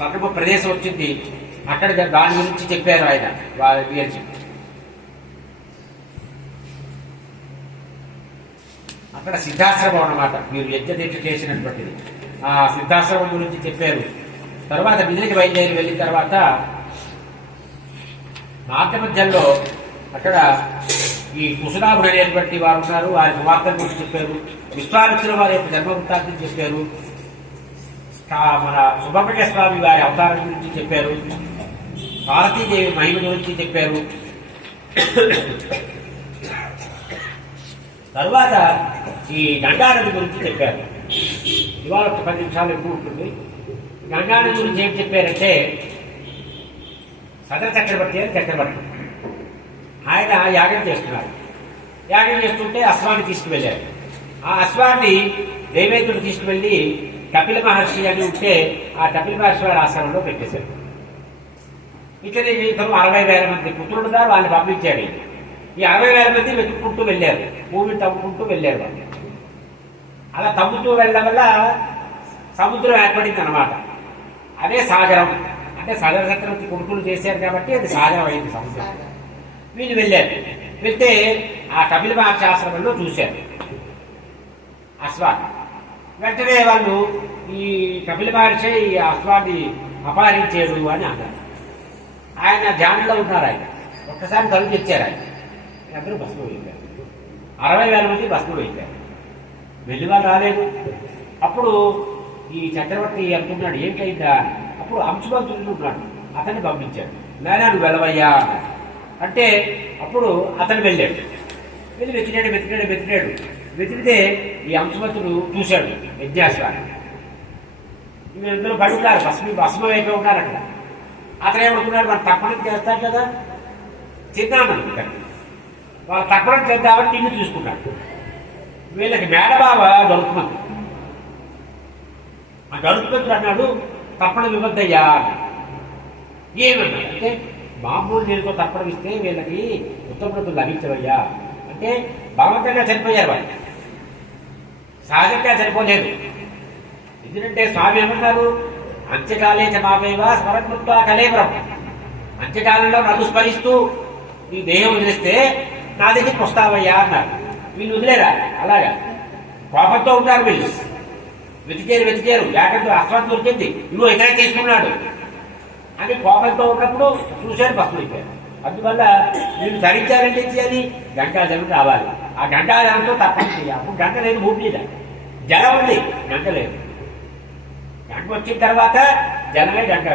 సంగమ ప్రదేశం వచ్చింది. అక్కడ దాని గురించి చెప్పారు ఆయన వారి. అక్కడ సిద్ధాశ్రమం అన్నమాట, మీరు యజ్ఞదీక్ష చేసినటువంటిది. ఆ సిద్ధాశ్రమం గురించి చెప్పారు. తర్వాత మిదిలికి బయలుదేరి వెళ్ళిన తర్వాత మార్గ మధ్యంలో అక్కడ ఈ కుశలాభుడు అనేటువంటి వారు ఉన్నారు. వారి కుమార్తె గురించి చెప్పారు. విశ్వామిత్రుల వారి యొక్క జన్మవృత్తాంతం చెప్పారు. మన సుబ్రహ్మణ్య స్వామి వారి అవతారం గురించి చెప్పారు. భారతీదేవి మహిమ గురించి చెప్పారు. తర్వాత ఈ గంగానది గురించి చెప్పారు. ఇవాళ ఒక 10 నిమిషాలు ఎక్కువ ఉంటుంది. గంగానది గురించి ఏం చెప్పారంటే, సదర చక్రవర్తి అని చక్రవర్తి ఆయన యాగం చేస్తున్నారు. యాగం చేస్తుంటే అశ్వాన్ని తీసుకువెళ్ళారు. ఆ అశ్వాన్ని దేవేంద్రుడు తీసుకువెళ్ళి కపిల మహర్షి అని ఉంటే ఆ కపిల మహర్షి వారి ఆశ్రమంలో పెట్టేశారు. ఇతను 60,000 మంది పుత్రుడుగా వాళ్ళని పంపించాడు. ఈ 60,000 మంది వెతుక్కుంటూ వెళ్ళారు, భూమిని తవ్వుకుంటూ వెళ్ళారు. వాళ్ళు అలా తవ్వుతూ వెళ్ళడం వల్ల సముద్రం ఏర్పడింది అనమాట. అదే సాగరం. అంటే సగర చక్రవర్తి కొడుకులు చేశారు కాబట్టి అది సాగరం అయింది సముద్రం. వీళ్ళు వెళ్ళారు. వెళ్తే ఆ కపిల మహర్షి ఆశ్రమంలో చూశారు అశ్వాన్ని. వెంటనే వాళ్ళు ఈ కపిల మహర్షి ఈ అశ్వాన్ని అపహరించాడు అని అన్నారు. ఆయన ధ్యానంలో ఉన్నారు. ఆయన ఒక్కసారి కళ్ళు తెచ్చారు. ఆయన అందరూ భస్మం అయిపోయారు. 60,000 మంది భస్మం అయిపోయారు. వెళ్లివా రాలేదు. అప్పుడు ఈ చక్రవర్తి అనుకున్నాడు ఏంటైందా. అప్పుడు అంశుమంతుడు ఉన్నాడు, అతన్ని పంపించాడు. నాయనా నువ్వు వెళ్ళవయ్యా అన్నాడు. అంటే అప్పుడు అతను వెళ్ళాడు. వెళ్ళి వెతికితే ఈ అంశమంతుడు చూశాడు యజ్ఞాశ్వాన్ని. వీళ్ళందరూ పడి ఉన్నారు, భస్మం అయిపోయి ఉన్నారు అక్కడ. అతను ఏమనుకున్నాడు, వాళ్ళు తప్పడం చేస్తారు కదా, చిన్నాను అనుకుంటాడు. వాళ్ళు తప్పడం చేద్దామని నిన్ను చూసుకున్నాడు. వీళ్ళకి మేడబావ దొరుకుతుంది. ఆ గరుత్మంతుడు అన్నాడు తప్పడం ఇవ్వద్దయ్యా అని. ఏమన్నాడు అంటే, మామూలు నీళ్ళతో తప్పడం ఇస్తే వీళ్ళకి ఉత్తమృతులు లభించవయ్యా అంటే బలవంతంగా చనిపోయారు. వాళ్ళు సహజంగా చనిపోలేదు. ఎందుకంటే స్వామి ఏమన్నారు, అంత్యకాలే చమావేవా స్మరకృత్వా కలేవరం. అంత్యకాలంలో నన్ను స్మరిస్తూ ఈ దేహం వదిలిస్తే నా దగ్గరికి వస్తావయ్యా అన్నారు. వీళ్ళు వదిలేరా? అలాగా కోపంతో ఉంటారు వీళ్ళు. వెతికారు ఏకంగా అశ్వాన్ని దొరికింది, నువ్వు ఇతర తీసుకున్నాడు అని కోపంతో ఉన్నప్పుడు చూశారు, భస్మం అయిపోయారు. అందువల్ల వీళ్ళు ధరించాలంటే చేయాలి, గంగాజలం రావాలి. ఆ గంగాజలంతో తప్పని చేయాలి. అప్పుడు గంగ లేదు భూమి మీద, జలం ఉంది, గంగ లేదు. గంగ వచ్చిన తర్వాత జలమే గంగ,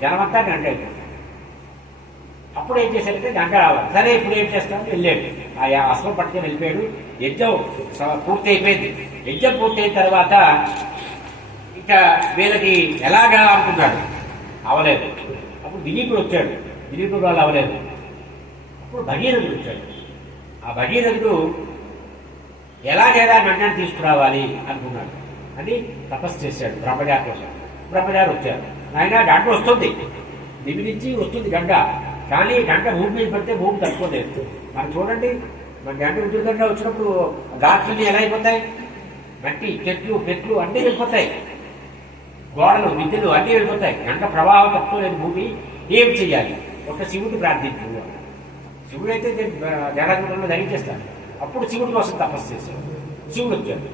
జలమంతా గంగ అయిపోయింది. అప్పుడు ఏం చేశారంటే గంగ రావాలి. సరే ఇప్పుడు ఏం చేస్తామని వెళ్ళాడు. ఆ అశ్వం పట్టుకొని వెళ్ళిపోయాడు. యజ్ఞం పూర్తి అయిపోయింది. యజ్ఞం పూర్తయిన తర్వాత ఇంకా వీళ్ళకి ఎలాగా అనుకున్నాడు, అవలేదు. అప్పుడు దిలీపుడు వచ్చాడు. దిలీపుడు వాళ్ళు అవలేదు. అప్పుడు భగీరథుడు వచ్చాడు. ఆ భగీరథుడు ఎలాగైనా గంగని తీసుకురావాలి అనుకున్నాడు అని తపస్సు చేశాడు బ్రహ్మగారి కోసం. బ్రహ్మగారు వచ్చారు. నాయన గంగ వస్తుంది, దివి నుంచి వస్తుంది గంగ, కానీ గంగ భూమి మీద పడితే భూమి తట్టుకోలేదు. మనం చూడండి, మన గంగ ఉద్యోగంగా వచ్చినప్పుడు ఘాట్లన్నీ ఎలా అయిపోతాయి, మట్టి చెట్లు పెట్లు అన్నీ వెళ్ళిపోతాయి, గోడలు విద్యులు అన్నీ వెళ్ళిపోతాయి. గంగ ప్రవాహం తక్కువలేదు భూమి, ఏం చెయ్యాలి? ఒక శివుడు ప్రార్థించు. శివుడు అయితే జగన్లో ధరించేస్తాడు. అప్పుడు శివుడి కోసం తపస్సు చేశాడు. శివుడు వచ్చాడు.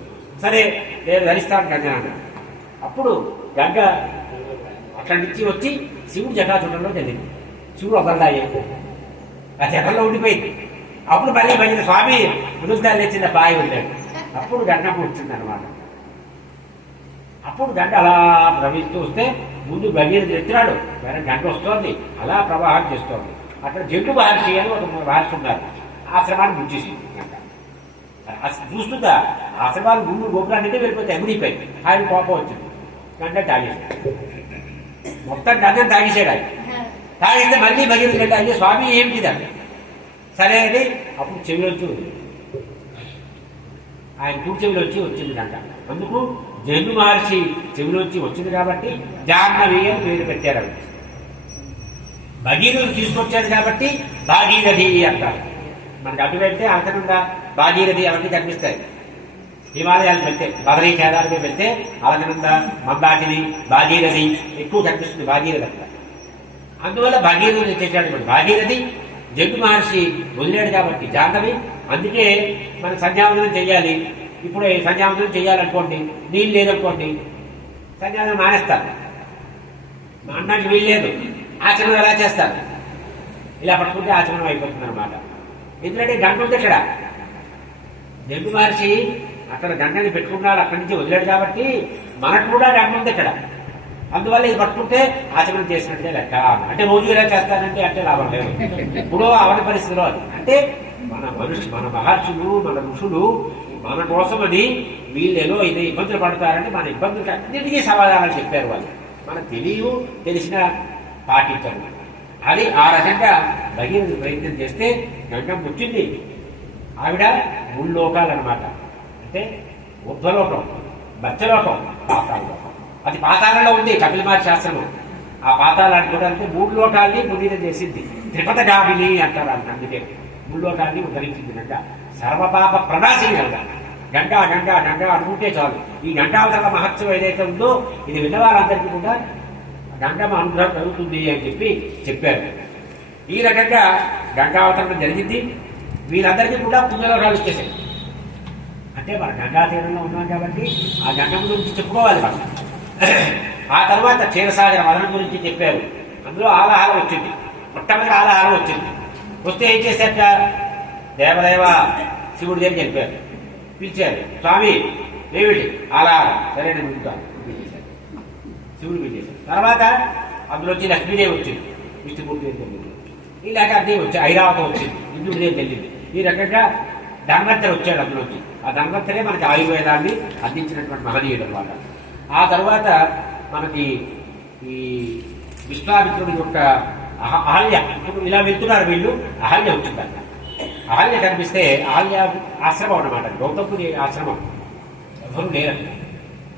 సరే నేను ధరిస్తాను గంగ అన్నాడు. అప్పుడు గంగ అక్కడి నుంచి వచ్చి శివుడు జటాచుటంలో జరిగింది. శివుడు ఒకరిలాగే ఆ జగన్లో ఉండిపోయింది. అప్పుడు మళ్ళీ మళ్ళీ స్వామి ముదుగుదాలు లేచిన బాయి ఉంటాడు. అప్పుడు గంగమ్మ వచ్చిందనమాట. అప్పుడు గంగ అలా ప్రవహిస్తూ వస్తే ముందు భగీరథుడు ఎత్తినాడు. వేరే గంగ వస్తోంది, అలా ప్రవాహం చేస్తోంది. అక్కడ జంటు మహర్షి అని ఒక మహర్షి ఉన్నారు. ఆశ్రమాన్ని ముంచేసింది గంగ. చూస్తుందా ఆశ్రమాలు ముందు గోపురాన్ని వెళ్ళిపోతాయి, మునిగిపోయింది. ఆయన కోపం వచ్చింది. గంగ తాగేసాడు, మొత్తం గంగని తాగేసాడు. ఆయన తాగిస్తే మళ్ళీ భగీరథుడు అయ్యే స్వామి ఏమిటి దాన్ని సరే అని అప్పుడు చెవిలోంచి ఆయన కూర్చు చెవిలోంచి వచ్చింది గంగ. అందుకు జన్మ మహర్షి చెవిలోంచి వచ్చింది కాబట్టి జాహ్నవి అని పేరు పెట్టారు. భగీరథుడు తీసుకొచ్చాడు కాబట్టి భాగీరథి అంటారు. మనకు అటు వెళ్తే అలకనంగా భాగీరథి అవన్నీ కనిపిస్తాయి. హిమాలయాలు వెళ్తే బదరీ కేదార్కి వెళ్తే అలకనంద, మందాకిని, భాగీరథి ఎక్కువ కనిపిస్తుంది. భాగీరథి అంటారు. అందువల్ల భాగీరథుడు చేశాడు. భాగీరథి జగ్గు మహర్షి వదిలేడు కాబట్టి జాహ్నవి. అందుకే మనం సంధ్యావందనం చెయ్యాలి. ఇప్పుడు సంధ్యావందనం చెయ్యాలనుకోండి, నీళ్ళు లేదనుకోండి, సంధ్యావందనం మానేస్తారు. మా అన్నానికి వీలు లేదు, ఆచరణ ఎలా చేస్తారు? ఇలా పట్టుకుంటే ఆచరణ అయిపోతుంది అనమాట. ఎందుకంటే గంట ఉంది ఇక్కడ. జగ్గు మహర్షి అక్కడ గంటని పెట్టుకున్నాడు, అక్కడి నుంచి వదిలేడు కాబట్టి మనకు కూడా గంట ఉంది ఇక్కడ. అందువల్ల ఇది పట్టుకుంటే ఆచరణ చేసినట్టే లెక్క. అంటే రోజు ఇలా చేస్తానంటే అంటే లాభం లేదు. ఇప్పుడు అవని పరిస్థితిలో అంటే మన మహర్షులు, మన ఋషులు మన కోసమని వీళ్ళేదో ఇది ఇబ్బందులు పడతారని మన ఇబ్బందులకి అన్నిటికీ సమాధానాలు చెప్పారు వాళ్ళు. మనకు తెలిసిన పాటించారు. అది ఆ రకంగా భగీరథుడు ప్రయత్నం చేస్తే గంగం వచ్చింది. ఆవిడ మూడు లోకాలు అనమాట. అంటే ఉర్ధ్వలోకం, మధ్యలోకం, పాతాళలోకం. అది పాతాళంలో ఉంది కపిల మహర్షి శాస్త్రము. ఆ పాతాళాన్ని చూడాలంటే మూడు లోకాల్ని పునీతం చేసింది. త్రిపథగామిని అంటారు. అందుకే మూడు లోకాల్ని ఉద్ధరించింది గంగ. సర్వపాప ప్రణాశిని గంగ. గంగా గంగా గంగా అనుకుంటే చాలు. ఈ గంగావతరణ మహత్వం ఏదైతే ఉందో ఇది విన్న వాళ్ళందరికీ కూడా గంగమ్మ అనుగ్రహం కలుగుతుంది అని చెప్పారు. ఈ రకంగా గంగావతరణ జరిగింది. వీళ్ళందరికీ కూడా పుణ్యలోకాలు ఇచ్చేసాయి. అంటే మన గంగా తీరంలో ఉన్నాం కాబట్టి ఆ గంగమ్మ గురించి చెప్పుకోవాలి మనం. ఆ తర్వాత క్షీరసాగర మదనం గురించి చెప్పారు. అందులో ఆలాహారం వచ్చింది. మొట్టమొదటి ఆలాహారం వచ్చింది. వస్తే ఏం చేశాక దేవదేవ శివుడి దగ్గరికి వెళ్ళిపోయారు. పిలిచారు, స్వామి ఏమిటి ఆలాహారం? సరే నేను ఉంటాను. శివుడు పిలిచేశారు. తర్వాత అందులోంచి లక్ష్మీదేవి వచ్చింది, విష్ణుమూర్తి వెళ్ళింది. ఇలాగ అన్నీ వచ్చాయి. ఐరావతం వచ్చింది, ఇంద్రుడి దగ్గరికి వెళ్ళింది. ఈ రకంగా ధన్వంతరి వచ్చాడు అందులోంచి. ఆ ధన్వంతరే మనకి ఆయుర్వేదాన్ని అందించినటువంటి మహనీయుడు అన్నమాట. ఆ తర్వాత మనకి ఈ విశ్వామిత్రుడి యొక్క అహల్య, ఇప్పుడు ఇలా వెళ్తున్నారు వీళ్ళు, అహల్య వచ్చిందన్న. అహల్య కనిపిస్తే అహల్య ఆశ్రమం అన్నమాట, గౌతముడి ఆశ్రమం. ఎవరు లేరన్న.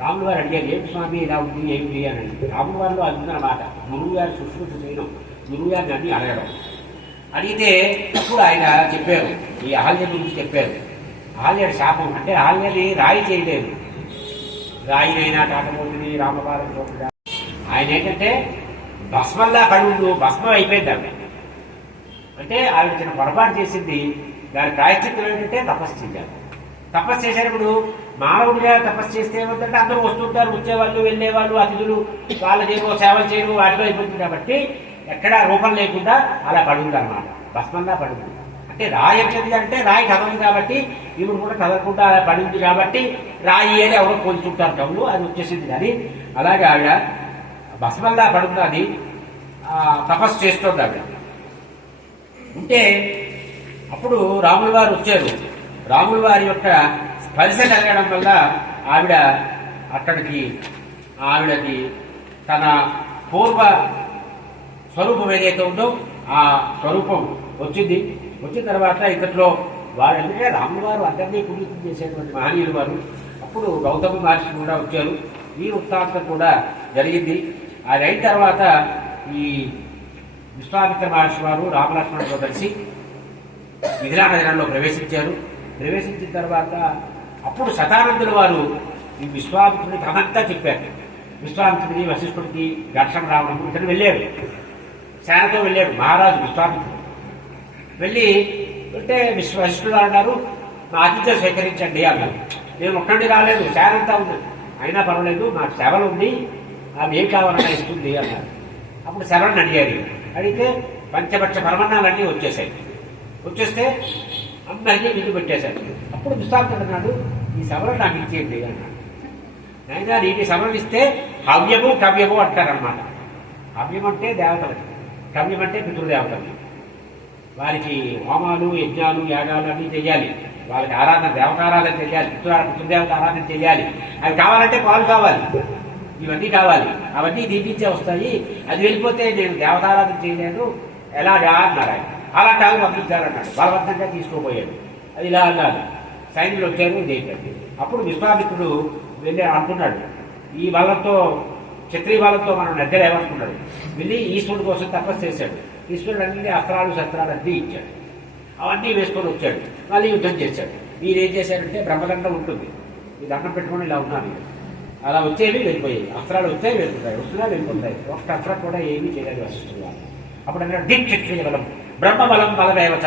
రాములు గారు అడిగారు, ఏమి స్వామి ఇలా ఉంది ఏమిటి అని అడిగి. రాములు వారిలో అందుందన్నమాట గురువు గారు శుశ్రూష చేయడం, గురువు గారిని అన్ని అడగడం. అడిగితే అప్పుడు ఆయన చెప్పారు, ఈ అహల్య గురించి చెప్పారు. అహల్య శాపం అంటే అహల్యని రాయి చేయలేదు. రాయినైనా కాకపోతుంది రామపాదం చూడగా. ఆయన ఏంటంటే భస్మల్లా కడుగులు భస్మం అయిపోయింది ఆవిడ. అంటే ఆవిడ చిన్న పొరపాటు చేసింది. దాని ప్రాయశ్చిత్తం ఏంటంటే తపస్సు చేశారు. తపస్సు చేసేటప్పుడు మానవుడిగా తపస్సు చేస్తే ఏమంటే అందరూ వస్తుంటారు, వచ్చేవాళ్ళు వెళ్ళేవాళ్ళు, అతిథులు వాళ్ళ చేయడం సేవలు చేయడం వాటిలో అయిపోతుంది కాబట్టి ఎక్కడా రూపం లేకుండా అలా పడుతుంది అనమాట. భస్మంగా పడుతుంది. అంటే రాయి ఎట్లది అంటే రాయి కదలదు కాబట్టి ఇప్పుడు కూడా కదలకుండా అలా పడింది కాబట్టి రాయి అని ఎవరో పోల్చుంటారు కవులు, అది వచ్చేసింది. కానీ అలాగే ఆవిడ భస్మంగా పడుతుంది. అది తపస్సు చేస్తుంది ఆవిడ. ఉంటే అప్పుడు రాముల వారు వచ్చారు. రాముల వారి యొక్క స్పర్శ కలగడం వల్ల ఆవిడకి తన పూర్వ స్వరూపం ఏదైతే ఉందో ఆ స్వరూపం వచ్చింది. వచ్చిన తర్వాత ఇంతట్లో వారు ఎందుకంటే రాముల వారు అందరినీ పునీతం చేసేటువంటి మహనీయులు వారు. అప్పుడు గౌతమ మహర్షి కూడా వచ్చారు. ఈ వృత్తాంతం కూడా జరిగింది. అది అయిన తర్వాత ఈ విశ్వామిత్ర మహర్షి వారు రామలక్ష్మణులతో కలిసి మిథిలా నగరంలో ప్రవేశించారు. ప్రవేశించిన తర్వాత అప్పుడు శతానందుల వారు ఈ విశ్వామిత్రుడికి కథంతా చెప్పారు. విశ్వామిత్రుడికి, వశిష్ఠుడికి ఘర్షణ రావడం ఇతను వెళ్ళారు. సేనతో వెళ్ళాడు మహారాజు విశ్వామిత్రుడు. వెళ్ళి అంటే వశిష్ఠుడు అన్నారు, నా ఆతిథ్యం స్వీకరించండి అన్నారు. నేను ఒక్కడిని రాలేదు, సేన అంతా ఉంది, అయినా పర్వాలేదు, నాకు సేవలు ఉంది, నాకు ఏం కావాలన్నా ఇస్తుంది అన్నారు. అప్పుడు శరణ్ అడిగారు. అడిగితే పంచపక్ష పరమన్నాలన్నీ వచ్చేసాయి. వచ్చేస్తే అందరికీ విల్లు పెట్టేశారు. అప్పుడు విశ్వామిత్రుడు అన్నాడు, ఈ సభలు నాకు ఇచ్చేయండి అన్నాడు. అయినా నీటి సభలు ఇస్తే హవ్యము కవ్యము అంటారనమాట. హవ్యం అంటే దేవతలకి, కవ్యం అంటే పితృదేవతలకి. వారికి హోమాలు యజ్ఞాలు యాగాలు అన్నీ చెయ్యాలి, వాళ్ళకి ఆరాధన దేవతారాధన చెయ్యాలి, పితృదేవత ఆరాధన చెయ్యాలి. అవి కావాలంటే పాలు కావాలి, ఇవన్నీ కావాలి, అవన్నీ దీపించే వస్తాయి. అది వెళ్ళిపోతే నేను దేవతారాధన చేయలేను ఎలాగా అన్నారు ఆయన. అలా కాదు పంపించాలన్నాడు, బలవంతంగా తీసుకోపోయాడు. అది ఇలా అన్నారు. సైన్యులు వచ్చారు, ఇదేంటండి. అప్పుడు విశ్వామిత్రుడు వెళ్ళి అనుకున్నాడు, ఈ బలంతో క్షత్రియ బలంతో మనం నెగ్గలేమనుకున్నాడు. వెళ్ళి ఈశ్వరుడు కోసం తపస్సు చేశాడు. ఈశ్వరుడు అన్ని అస్త్రాలు శస్త్రాలు అన్నీ ఇచ్చాడు. అవన్నీ వేసుకొని వచ్చాడు, మళ్ళీ యుద్ధం చేశాడు. మీరేం చేశారంటే బ్రహ్మదండం ఉంటుంది, ఈ దండం పెట్టుకొని ఇలా ఉన్నారు. అలా వచ్చేవి వెళ్ళిపోయాయి, అస్త్రాలు వచ్చాయి వెళ్ళిపోతాయి, వస్తున్నా వెళ్ళిపోతాయి. ఒక్క అస్త్రం కూడా ఏమీ చేయలేదు వశిష్ఠుడు. అప్పుడు అన్నాడు, దిక్ క్షత్రియ బలం బ్రహ్మ బలం బలమేవచ.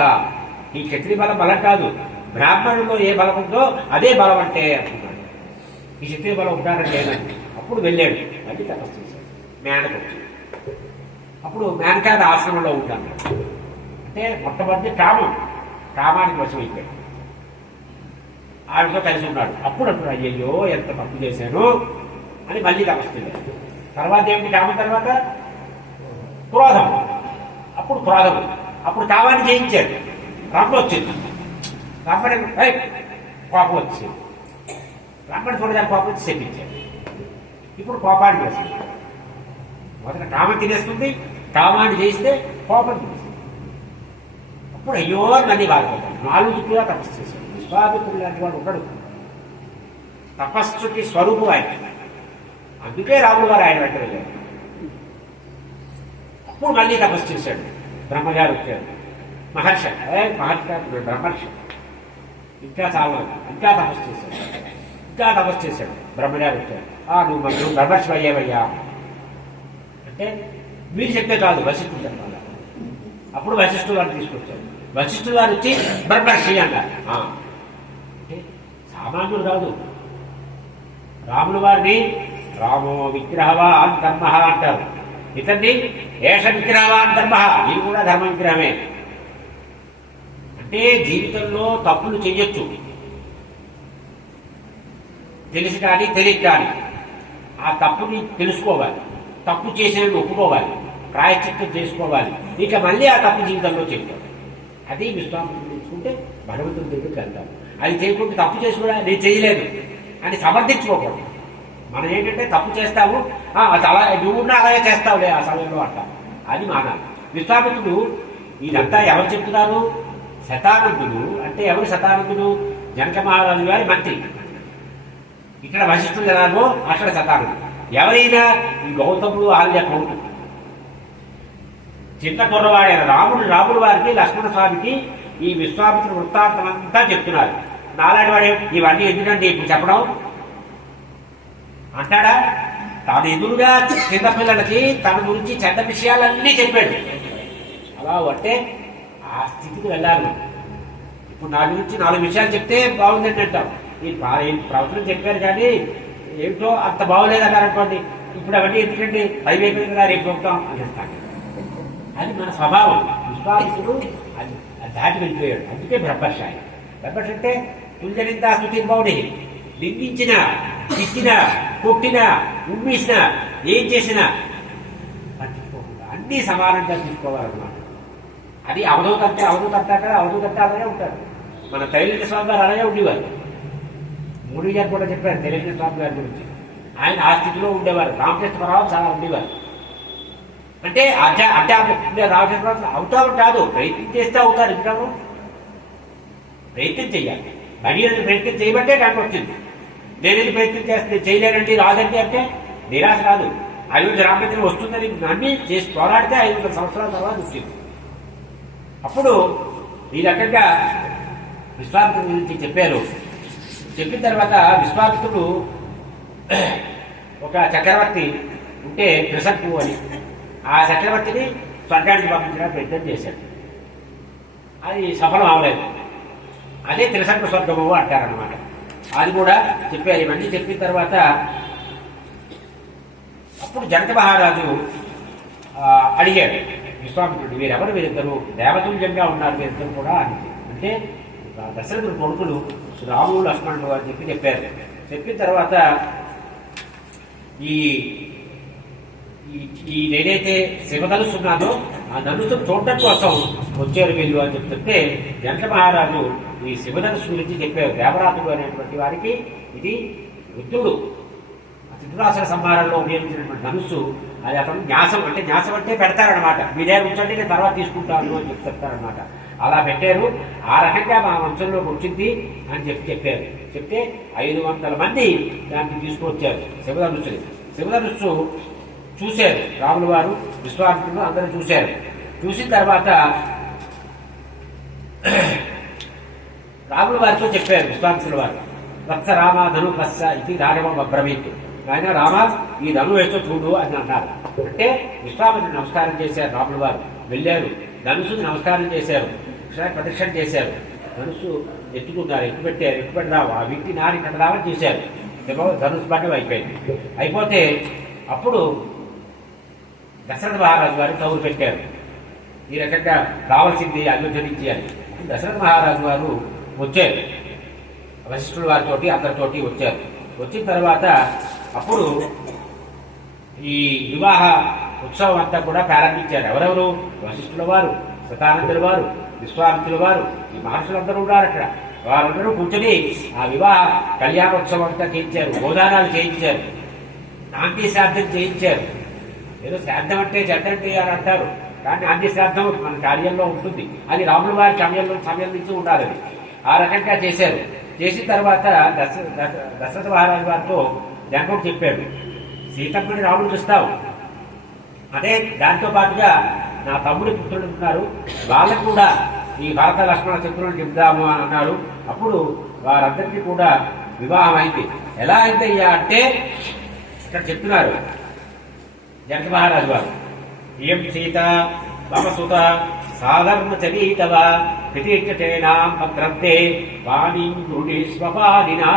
ఈ క్షత్రియ బలం బలం కాదు, బ్రాహ్మణుల్లో ఏ బలం ఉందో అదే బలం అంటే అనుకున్నాడు. ఈ క్షత్రియ బలం ఉంటారని లేదండి. అప్పుడు వెళ్ళాడు, మళ్ళీ తపస్సు చేశాడు. మేనకు వచ్చి అప్పుడు మేనకాద ఆశ్రమంలో ఉంటాను. అంటే మొట్టమొదటి కామానికి వశం అయిపోయాడు. ఆవిడతో కలిసి ఉన్నాడు. అప్పుడు అయ్యయ్యో ఎంత తప్పు చేశాను అని మళ్ళీ తపస్సు చేశాడు. తర్వాత ఏమిటి కామం తర్వాత? క్రోధం. అప్పుడు క్రోధము. అప్పుడు కామాన్ని జయించాడు. రంభ వచ్చింది. రంభని కోపం వచ్చింది. రంభని చూడడానికి కోపం వచ్చి చెప్పించాడు. ఇప్పుడు కోపానికి వస్తుంది. మొదట కామం తినేస్తుంది, కామాన్ని చేయిస్తే కోపం తినేస్తుంది. అప్పుడు అయ్యో నన్ను బాధపడ్డాడు. 4 చుట్టూగా తపస్సు చేశాడు. విశ్వామిత్రుడు లాంటి వాడు ఉండడు. తపస్సుకి స్వరూపం ఆయన. అందుకే రాముడు గారు ఆయన వెంట వెళ్ళారు. అప్పుడు మళ్ళీ తపస్సు చేశాడు. బ్రహ్మగారు వచ్చారు. మహర్షి బ్రహ్మర్షి ఇంకా చాలా ఇంకా తపస్సు చేశాడు. బ్రహ్మగారు వచ్చారు. నువ్వు బ్రహ్మర్షి అయ్యావయ్యా అంటే మీరు చెప్పే కాదు, వశిష్ఠుడు చెప్పాలి. అప్పుడు వశిష్ఠుడు వారిని తీసుకొచ్చారు. వశిష్ఠుడు వారు వచ్చి బ్రహ్మర్షి అన్నారు. సామాన్యుడు కాదు. రాములు వారిని రామో విగ్రహవాన్ ధర్మ అంటారు. ఇతన్ని ఏష విగ్రహవాన్ ధర్మ, ఇది కూడా ధర్మ విగ్రహమే. అంటే జీవితంలో తప్పులు చెయ్యొచ్చు, తెలిసి కానీ తెలియక కానీ. ఆ తప్పుని తెలుసుకోవాలి, తప్పు చేసేది ఒప్పుకోవాలి, ప్రాయశ్చిత్తం చేసుకోవాలి. ఇక మళ్ళీ ఆ తప్పు జీవితంలో చెయ్యాలి. అది విశ్వామిత్రుడు తెలుసుకుంటే భగవంతుడి దగ్గరికి వెళ్తాం. అది చేయకుండా తప్పు చేసి కూడా నేను చేయలేదు అని సమర్థించుకోకూడదు. మనం ఏంటంటే తప్పు చేస్తాము, అలా నువ్వున్నా అలాగే చేస్తావులే ఆ సమయంలో అంట. అది మానాలి. విశ్వామిత్రుడు ఇదంతా ఎవరు చెప్తున్నారు? శతానందుడు. అంటే ఎవరు శతానందుడు? జనక మహారాజు గారి మంత్రి. ఇక్కడ వశిష్ఠుడు ఎలాగో అక్కడ శతానందుడు. ఎవరైనా ఈ గౌతముడు ఆల్య కౌటు చిన్న కుర్రవాడైన రాముడు వారికి లక్ష్మణ స్వామికి ఈ విశ్వామిత్రుడు వృత్తాంతం అంతా చెప్తున్నారు. నాలాంటి వాడే ఇవన్నీ ఎందుకంటే ఇప్పుడు చెప్పడం అంటాడా? తాను ఎదురుగా చిన్నపిల్లలకి తన గురించి చెడ్డ విషయాలన్నీ చెప్పాడు. అలా అంటే ఆ స్థితికి వెళ్ళాలి. ఇప్పుడు నా గురించి 4 విషయాలు చెప్తే బాగుందండి అంటాం. ఈ ప్రవచనం చెప్పారు కానీ ఏమిటో అంత బాగోలేదన్నారనుకోండి, ఇప్పుడు అవన్నీ ఎందుకండి అయిపోయింది కదా రేపు చెప్తాం అనేస్తాను. అది మన స్వభావం. విశ్వామిత్రుడు అది దాటి వెళ్ళిపోయాడు. అందుకే బ్రహ్మర్షి. బ్రహ్మర్షి అంటే తుల్జనింత స్తుతి బావుని నిందించిన, తిట్టినా, కొట్టినా, ఉమ్మేసినా, ఏం చేసినా పట్టించుకోకుండా అన్నీ సమానంగా తీసుకోవాలన్నమాట. అది అవధూత అంటారు కదా, అవధూత అలాగే ఉంటారు. మన తైలింగ స్వామి గారు అలాగే ఉండేవారు. మోడీ గారు కూడా చెప్పారు తైలింగ స్వామి గారి గురించి. ఆయన ఆ స్థితిలో ఉండేవారు. రామకృష్ణరావు చాలా ఉండేవారు. అంటే రామకృష్ణరావు అవుతారు కాదు, ప్రయత్నం చేస్తే అవుతారు. ఇంకా ప్రయత్నం చెయ్యాలి. మరి ప్రయత్నం చేయబట్టే నాకు వచ్చింది. నేనేది ప్రయత్నం చేస్తే చేయలేనండి రాదండి అంటే నిరాశ కాదు. 500 రామకృష్ణ వస్తుందని నమ్మి చేసి పోరాడితే 500 సంవత్సరాల తర్వాత వచ్చింది. అప్పుడు ఈ రకంగా విశ్వామిత్రుడి గురించి చెప్పారు. చెప్పిన తర్వాత విశ్వామిత్రుడు ఒక చక్రవర్తి ఉంటే కృషక్కు అని, ఆ చక్రవర్తిని స్వర్గానికి పంపించడానికి ప్రయత్నం చేశాడు. అది సఫలం అవలేదు. అదే త్రిసర్గ స్వర్గము అంటారనమాట. అది కూడా చెప్పారు. ఇవన్నీ చెప్పిన తర్వాత అప్పుడు జనక మహారాజు అడిగాడు విశ్వామిత్రుడు, వీరెవరు? వీరిద్దరు దేవతుల్యంగా ఉన్నారు వీరిద్దరు కూడా అని. అంటే దశరథుడు కొడుకులు రాముడు లక్ష్మణుడు అని చెప్పారు. చెప్పిన తర్వాత ఈ ఏదైతే శివధనుస్సు ఉన్నదో ఆ ధనుస్సు చూడటం కోసం వచ్చారు వీళ్ళు అని చెప్తే జనక మహారాజు ఈ శివధనుస్సు గురించి చెప్పారు. దేవరాతుడు అనేటువంటి వారికి ఇది రుద్రుడు త్రిపురాసుర సంహారంలో ఉపయోగించినటువంటి ధనుస్సు. అది అతను న్యాసం అంటే పెడతారనమాట. మీ దగ్గర ఉంచండి, నేను తర్వాత తీసుకుంటాను అని చెప్తారనమాట. అలా పెట్టారు. ఆ రకంగా మా వంశంలోకి వచ్చింది అని చెప్పారు. చెప్తే 500 మంది దాన్ని తీసుకువచ్చారు శివధనుస్సుని. శివధనుస్సు చూశారు రాములు వారు, విశ్వామిత్రుడు అందరూ చూశారు. చూసిన తర్వాత రాములు వారితో చెప్పారు విశ్వామిత్రుడు వారు, వత్స రామ ధను పశ్చ ఇది రాఘవం అబ్రవీత్. ఆయన రామ ఈ ధను వేస్తూ చూడు అని అన్నారు. అంటే విశ్వామిత్రుడు నమస్కారం చేశారు. రాములు వారు వెళ్ళారు, ధనుసుని నమస్కారం చేశారు, ప్రదక్షిణ చేశారు. ధనుసు ఎత్తుకున్నారు, ఎక్కుపెట్టారు. ఆ వ్యక్తి నాని కట్టదామని చేశారు. ధనుసు బండం అయిపోయింది. అయిపోతే అప్పుడు దశరథ మహారాజు గారు కౌరు పెట్టారు, ఈ రకంగా రావాల్సింది అయోధ్య నుంచి అని. దశరథ మహారాజు గారు వచ్చారు, వశిష్ఠుల వారితోటి అందరితోటి వచ్చారు. వచ్చిన తర్వాత అప్పుడు ఈ వివాహ ఉత్సవం అంతా కూడా ప్రారంభించారు. ఎవరెవరు? వశిష్ఠుల వారు, శతానందుల వారు, విశ్వామిత్రుల వారు, ఈ మహర్షులందరూ ఉన్నారు అక్కడ. వారందరూ కూర్చొని ఆ వివాహ కళ్యాణోత్సవం అంతా చేయించారు. గోదానాలు చేయించారు, నాంది శ్రాద్ధం చేయించారు. ఏదో శ్రాద్ధం అంటే చెడ్డంటే అని అంటారు, కానీ నాంది శ్రాద్ధం మన కార్యంలో ఉంటుంది. అది రాముల వారి సమయం నుంచి ఉండాలి. అది ఆ రకంగా చేశారు. చేసిన తర్వాత దశరథ మహారాజు వారితో జనకుడు చెప్పాడు, సీతమ్మని రాముడు చూస్తావు, అదే దాంతో పాటుగా నా తమ్ముడి పుత్రులు ఉన్నారు, వాళ్ళకు కూడా ఈ భరత లక్ష్మణ శత్రువులను చెప్దాము అని అన్నారు. అప్పుడు వారందరికీ కూడా వివాహం అయింది. ఎలా అయిందయ్యా అంటే ఇక్కడ చెప్తున్నారు జనక మహారాజు వారు, ఇయం సీత మమ సుత సాధర్మ చరీతవ ప్రతిష్టేనాం భద్రతే వాణీం గృహి స్వపానినా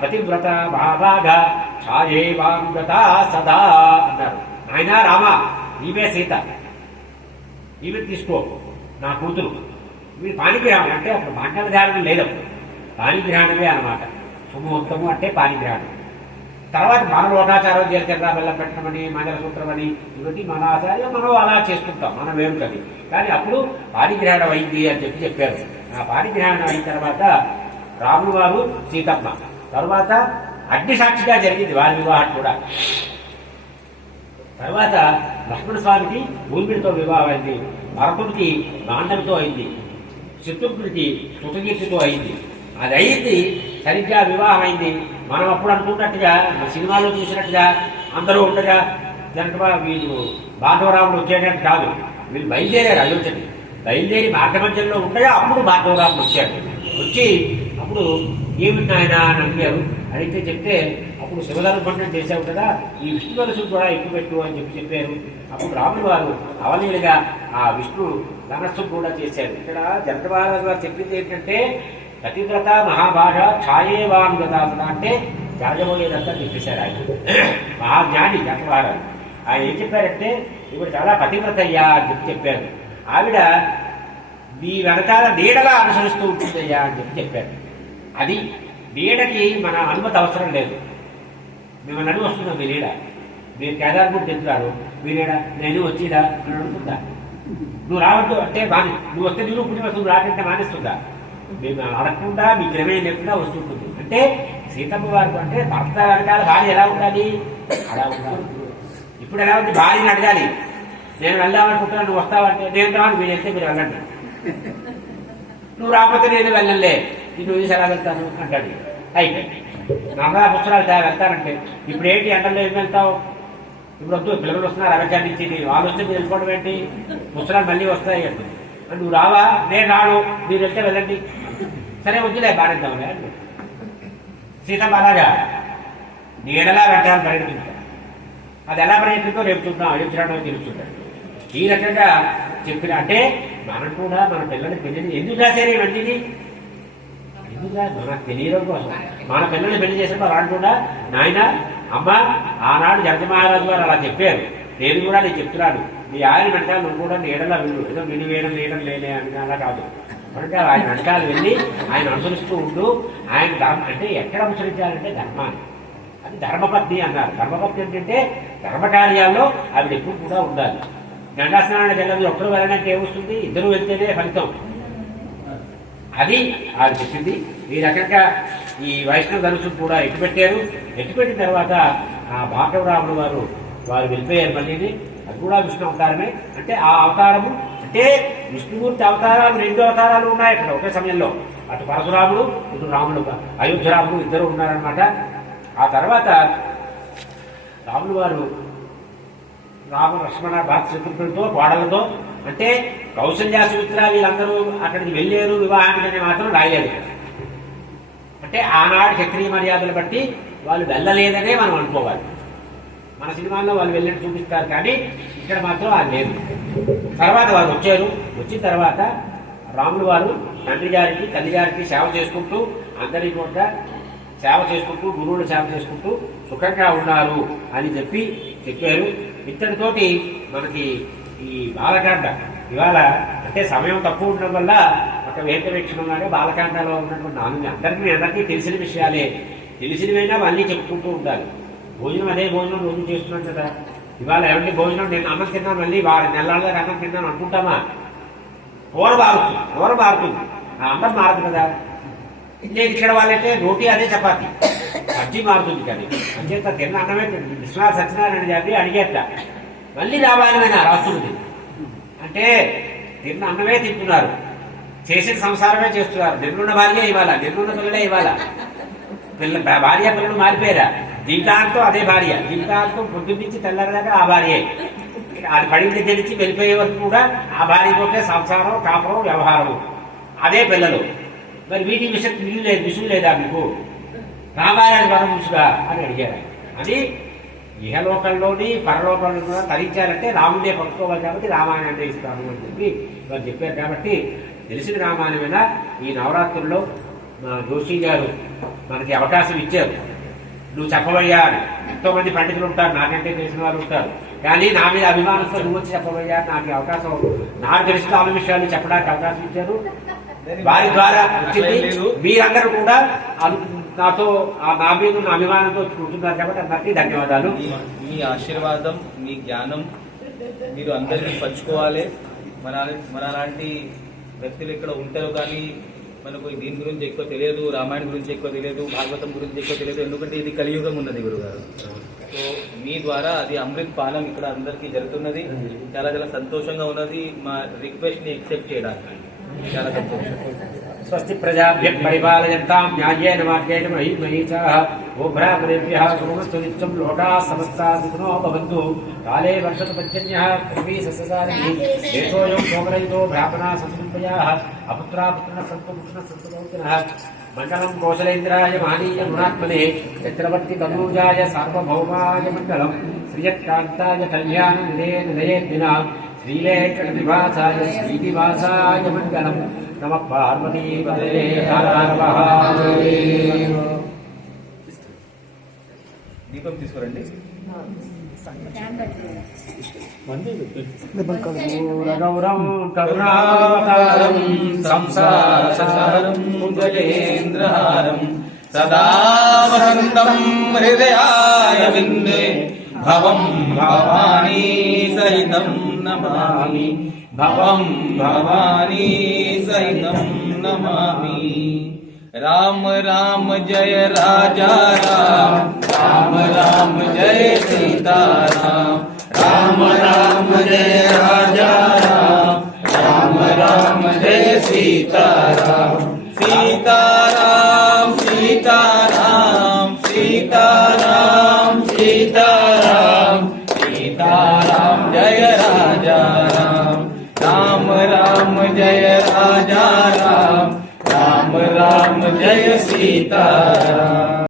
పతివ్రత మహాభాగ ఛాయేవాంగత సదా అన్నారు. నాయనా రామ, ఈమె సీత, ఈమె తీసుకో, నా కూతురు. మీరు పాణిగ్రహణం అంటే అప్పుడు మండల ధ్యానం లేదు, పాణిగ్రహణమే అనమాట. శుభముహూర్తము అంటే పాణిగ్రహణం. తర్వాత మన లోటాచారం జీలకర్ర బెల్లం పెట్టమని, మంగళ సూత్రం అని, ఇవన్నీ మన ఆచార్యం, మనం అలా చేసుకుంటాం, మనం వేడుకది. కానీ అప్పుడు పాణిగ్రహణం అయింది అని చెప్పారు. ఆ పాణిగ్రహణం అయిన తర్వాత రాములు వారు, సీతమ్మ, తర్వాత అగ్ని సాక్షిగా జరిగింది వారి వివాహం కూడా. తర్వాత లక్ష్మణ స్వామికి ఊర్మిడితో వివాహం అయింది, భరతుడికి గాంధంతో అయింది, శత్రుఘ్నుడికి శృతకీర్తితో అయింది. అది అయింది, సరిగ్గా వివాహం అయింది. మనం అప్పుడు అనుకున్నట్టుగా సినిమాలో చూసినట్టుగా అందరూ ఉండగా జనక వీళ్ళు భార్గవరాముడు వచ్చేటట్టు కాదు. వీళ్ళు బయలుదేరారు అయోధ్యకి. బయలుదేరి మార్గమధ్యంలో ఉండగా అప్పుడు భార్గవరాముడు వచ్చాడు. వచ్చి అప్పుడు ఏమిటి ఆయన అని అడిగారు. అడిగితే చెప్తే అప్పుడు శివధనుబంధం చేసావు కదా, ఈ విష్ణు ధనుసు కూడా ఎక్కువ పెట్టు అని చెప్పారు. అప్పుడు రాముడు వారు అవలీలుగా ఆ విష్ణు ధనస్సు కూడా చేశారు. ఇక్కడ జనక మహారాజు గారు చెప్పింది ఏంటంటే, పతివ్రత మహాభాష ఛాయేవానుగత అంటే జరగబోయేదంతా చెప్పేశారు ఆయన. మహాజ్ఞాని జనక మహారాజు. ఆయన ఏం చెప్పారంటే, ఇప్పుడు చాలా పతివ్రత అయ్యా అని చెప్పారు. ఆవిడ మీ వెనకాల నీడలా అనుసరిస్తూ ఉంటుందయ్యా అని చెప్పారు. అది నీడకి మన అనుమతి అవసరం లేదు. మేము నడువు వస్తున్నాం, మీ నీడ, మీరు కేదార్పూర్ తింటున్నారు, మీ నీడ నేను వచ్చిదా అని అడుగుతుందా? నువ్వు రావద్దు అంటే నువ్వు వస్తే నువ్వు పుణ్యవస్తువు రాకంటే మానేస్తుందా? మేము అడగకుండా మీ క్రమేణ లేకుండా వస్తుంటుంది. అంటే సీతమ్మ వారు అంటే భర్త వెనకాల భార్య ఎలా ఉండాలి, అలా ఉండాలి. ఇప్పుడు ఎలా ఉంది, భార్యని అడగాలి, నేను వెళ్దామనుకుంటున్నాను, నువ్వు వస్తావంటే నేను రాను, మీరు వెళ్తే మీరు వెళ్ళండి, నువ్వు రాకపోతే నేను వెళ్ళలే, నువ్వు చూసి ఎలా వెళ్తాను అంటాడు. అయిపోయింది. నమ్మలా పుస్తకాలు వెళ్తానంటే ఇప్పుడు ఏంటి ఎండల్లో ఏం వెళ్తావు, ఇప్పుడు వద్దు, పిల్లలు వస్తున్నారు అమెరికా నుంచి, వాళ్ళు వస్తే మీరు వెళ్ళిపోవడం ఏంటి, పుస్తకాలు మళ్ళీ వస్తాయి అంటే నువ్వు రావా, నేను రాను, మీరు వెళ్తే వెళ్ళండి, సరే వద్దులే బాధిద్దాంలే అంటే సీతమ్మ అలాగా నీడలా వెంటాలని పరిగెత్తుంటాడు. అది ఎలా పరిగెత్తుందో రేపు చూద్దాం, అయోధ్యలో తెలుస్తుంటాడు. ఈ రకంగా చెప్పిన అంటే మనం కూడా మన పిల్లల్ని పెళ్లి ఎందుకు రాశారు ఇవన్నీ ఎందుకు మనకు తెలియడం కోసం మన పిల్లల్ని పెళ్లి చేసినప్పుడు అలాంటి కూడా నాయన అమ్మ ఆనాడు జనత మహారాజు గారు అలా చెప్పారు, నేను కూడా నేను చెప్తున్నాను, నీ ఆయన వెనకాల నువ్వు కూడా నీడలా వెళ్ళు, ఏదో విని వేయడం లేయడం లేనే అని అలా కాదు, అంటే ఆయన వెనకాల వెళ్ళి ఆయన అనుసరిస్తూ ఉంటూ ఆయన ధర్మం అంటే ఎక్కడ అనుసరించాలంటే ధర్మాన్ని, అది ధర్మపత్ని అన్నారు. ధర్మపత్ని ఏంటంటే ధర్మకార్యాల్లో ఆవిడ ఎప్పుడు కూడా ఉండాలి. గంగా స్నానానికి వెళ్ళదు ఒక్కరు వెళ్ళడానికి ఏమొస్తుంది, ఇద్దరు వెళ్తేనే ఫలితం, అది ఆవిడ చెప్పింది. ఈ రకంగా ఈ వైష్ణవ ధనుసును కూడా ఎత్తిపెట్టారు. ఎత్తిపెట్టిన తర్వాత ఆ భార్గవరాముడు వారు వెళ్ళిపోయారు మళ్ళీ. అది కూడా విష్ణు అవతారమే. అంటే ఆ అవతారము అంటే విష్ణుమూర్తి అవతారాలు 2 అవతారాలు ఉన్నాయి అక్కడ ఒకే సమయంలో. అటు పరశురాముడు ఇటు రాముడు, అయోధ్య రాముడు ఇద్దరు ఉన్నారనమాట. ఆ తర్వాత రాములు వారు రామ లక్ష్మణ భరత శత్రుఘ్నులతో కోడలతో అంటే కౌసల్య సుమిత్ర వీళ్ళందరూ అక్కడికి వెళ్ళారు వివాహానికి మాత్రం రాయలేదు. అంటే ఆనాడు క్షత్రియ మర్యాదలు బట్టి వాళ్ళు వెళ్ళలేదనే మనం అనుకోవాలి. మన సినిమాల్లో వాళ్ళు వెళ్ళినట్టు చూపిస్తారు కానీ ఇక్కడ మాత్రం అది లేదు. తర్వాత వారు వచ్చారు. వచ్చిన తర్వాత రాములు వారు తండ్రి గారికి తల్లి గారికి సేవ చేసుకుంటూ అందరికీ కూడా సేవ చేసుకుంటూ గురువులు సేవ చేసుకుంటూ సుఖంగా ఉన్నారు అని చెప్పారు. ఇతడితోటి మనకి ఈ బాలకాండ ఇవాళ అంటే సమయం తక్కువ ఉండడం వల్ల ఒక వేంకటేశ్వరంలాగా బాలకాండలో ఉన్నటువంటి అందరికీ తెలిసిన విషయాలే, తెలిసినవైనా మళ్ళీ చెప్పుకుంటూ ఉండాలి. భోజనం అదే భోజనం రోజు చేస్తున్నాం కదా. ఇవాళ ఏమంటే భోజనం నేను అన్నం తిన్నాను మళ్ళీ 6 నెలలుగా అన్నం తిన్నాను అనుకుంటామా? కూర మారుతుంది ఆ అన్నం మారదు కదా. నేను ఇక్కడ వాళ్ళంటే రోటీ అదే చపాతి సబ్జీ మారుతుంది కానీ అంచేత తిన్న అన్నమే విశ్వనాథ సత్యనారాయణ గారిని అడిగేట మళ్ళీ రామాయణమైన రాస్తుంది. అంటే తిన్న అన్నమే తింటున్నారు, చేసిన సంసారమే చేస్తున్నారు. నిన్నున్న భార్య ఇవాళ, నిన్నున్న పిల్లలే ఇవాళ. భార్య పిల్లలు మారిపోయారా? జీవితాంతం అదే భార్య, జీవితాంతం పొద్దున్నుంచి తెల్లరదాకా ఆ భార్యే. అది పడింది తెలిసి వెళ్ళిపోయే వరకు కూడా ఆ భార్యతోటే సంసారం, కాపురం, వ్యవహారం, అదే పిల్లలు. మరి వీటి విసుగు లేదా మీకు? రామాయణ పరమపురుషుగా అని అడిగారు. అది ఇహలోకంలోని పరలోకంలో కూడా తరించాలంటే రాముడే పట్టుకోవాలి కాబట్టి రామాయణాన్ని ఇస్తాను అని చెప్పి వారు చెప్పారు. కాబట్టి తెలిసిన రామాయణమైన ఈ నవరాత్రుల్లో మా జోషి గారు మనకి అవకాశం ఇచ్చారు. నువ్వు చెప్పబోయ్యా అని. ఎంతోమంది పండితులు ఉంటారు, నాకంటే తెలిసిన వాళ్ళు ఉంటారు, కానీ నా మీద అభిమానంతో నువ్వు వచ్చి చెప్పబోయ్యా నాకు అవకాశం, నాకు తెలిసిన ఆమె విషయాలు చెప్పడానికి అవకాశం ఇచ్చారు. వారి ద్వారా వచ్చింది. మీరందరూ కూడా నాతో నా మీద నా అభిమానంతో కూర్చున్నారు కాబట్టి అందరికీ ధన్యవాదాలు. మీ ఆశీర్వాదం, మీ జ్ఞానం మీరు అందరికీ పంచుకోవాలి. మన లాంటి వ్యక్తులు ఇక్కడ ఉంటారు కానీ మనకు దీని గురించి ఎక్కువ తెలియదు, రామాయణం గురించి ఎక్కువ తెలియదు, భాగవతం గురించి ఎక్కువ తెలియదు. ఎందుకంటే ఇది కలియుగం ఉన్నది గురుగారు. సో మీ ద్వారా అది అమృత్ పాలన ఇక్కడ అందరికీ జరుగుతున్నది. చాలా చాలా సంతోషంగా ఉన్నది. మా రిక్వెస్ట్ ని యాక్సెప్ట్ చేయడానికి చాలా సంతోషం. స్వస్తి ప్రజాభ్యం పరిపాలయంతాం న్యాయేన మార్గేణ మహీమహీషాః గోబ్రాహ్మణేభ్యः శృణ్వन्तు నిత్యం లోకాः సమస్తాः సుఖినో భవంతు. కాలే వర్షతు పర్జన్యः పృథివీ సస్యశాలినీ దేశోऽयं శోకరహితో బ్రాహ్మణాः సంతృప్తయాः అపుత్రాः పుత్రిణः సంతు పుత్రిణः సంతు భవంతినః. మంగళం కౌశలేంద్రాయ మహనీయ గుణాత్మనే చక్రవర్తి తనూజాయ సార్వభౌమాయ మంగళం. శ్రియత్కాంతాయ కళ్యాణ నిలయేర్దిన శ్రీవేంకటనివాసాయ శ్రీనివాసాయ మంగళం. నమః పార్వతీపతయే హర హర మహాదేవ. దీపం తీసుకురండి. గౌరం కరుణావతారం సంసారం గజేంద్రహారం సదా వసంతం హృదయాయ విందే భవం భవానీ సహితం నమామి. భవం భవానీ సహితం నమామి. రామ రామ జయ రాజా రామ, రామ రామ జయ సీతారాम. రామ రామ జయ రాజా రామ, రామ రామ జయ సీతారాम. సీతారాम సీతారాम సీతారాम సీతారాम సీతారాम జయ రాజా రామ. రామ రామ జయ రాజా రామ, రామ రామ జయ సీతారాम.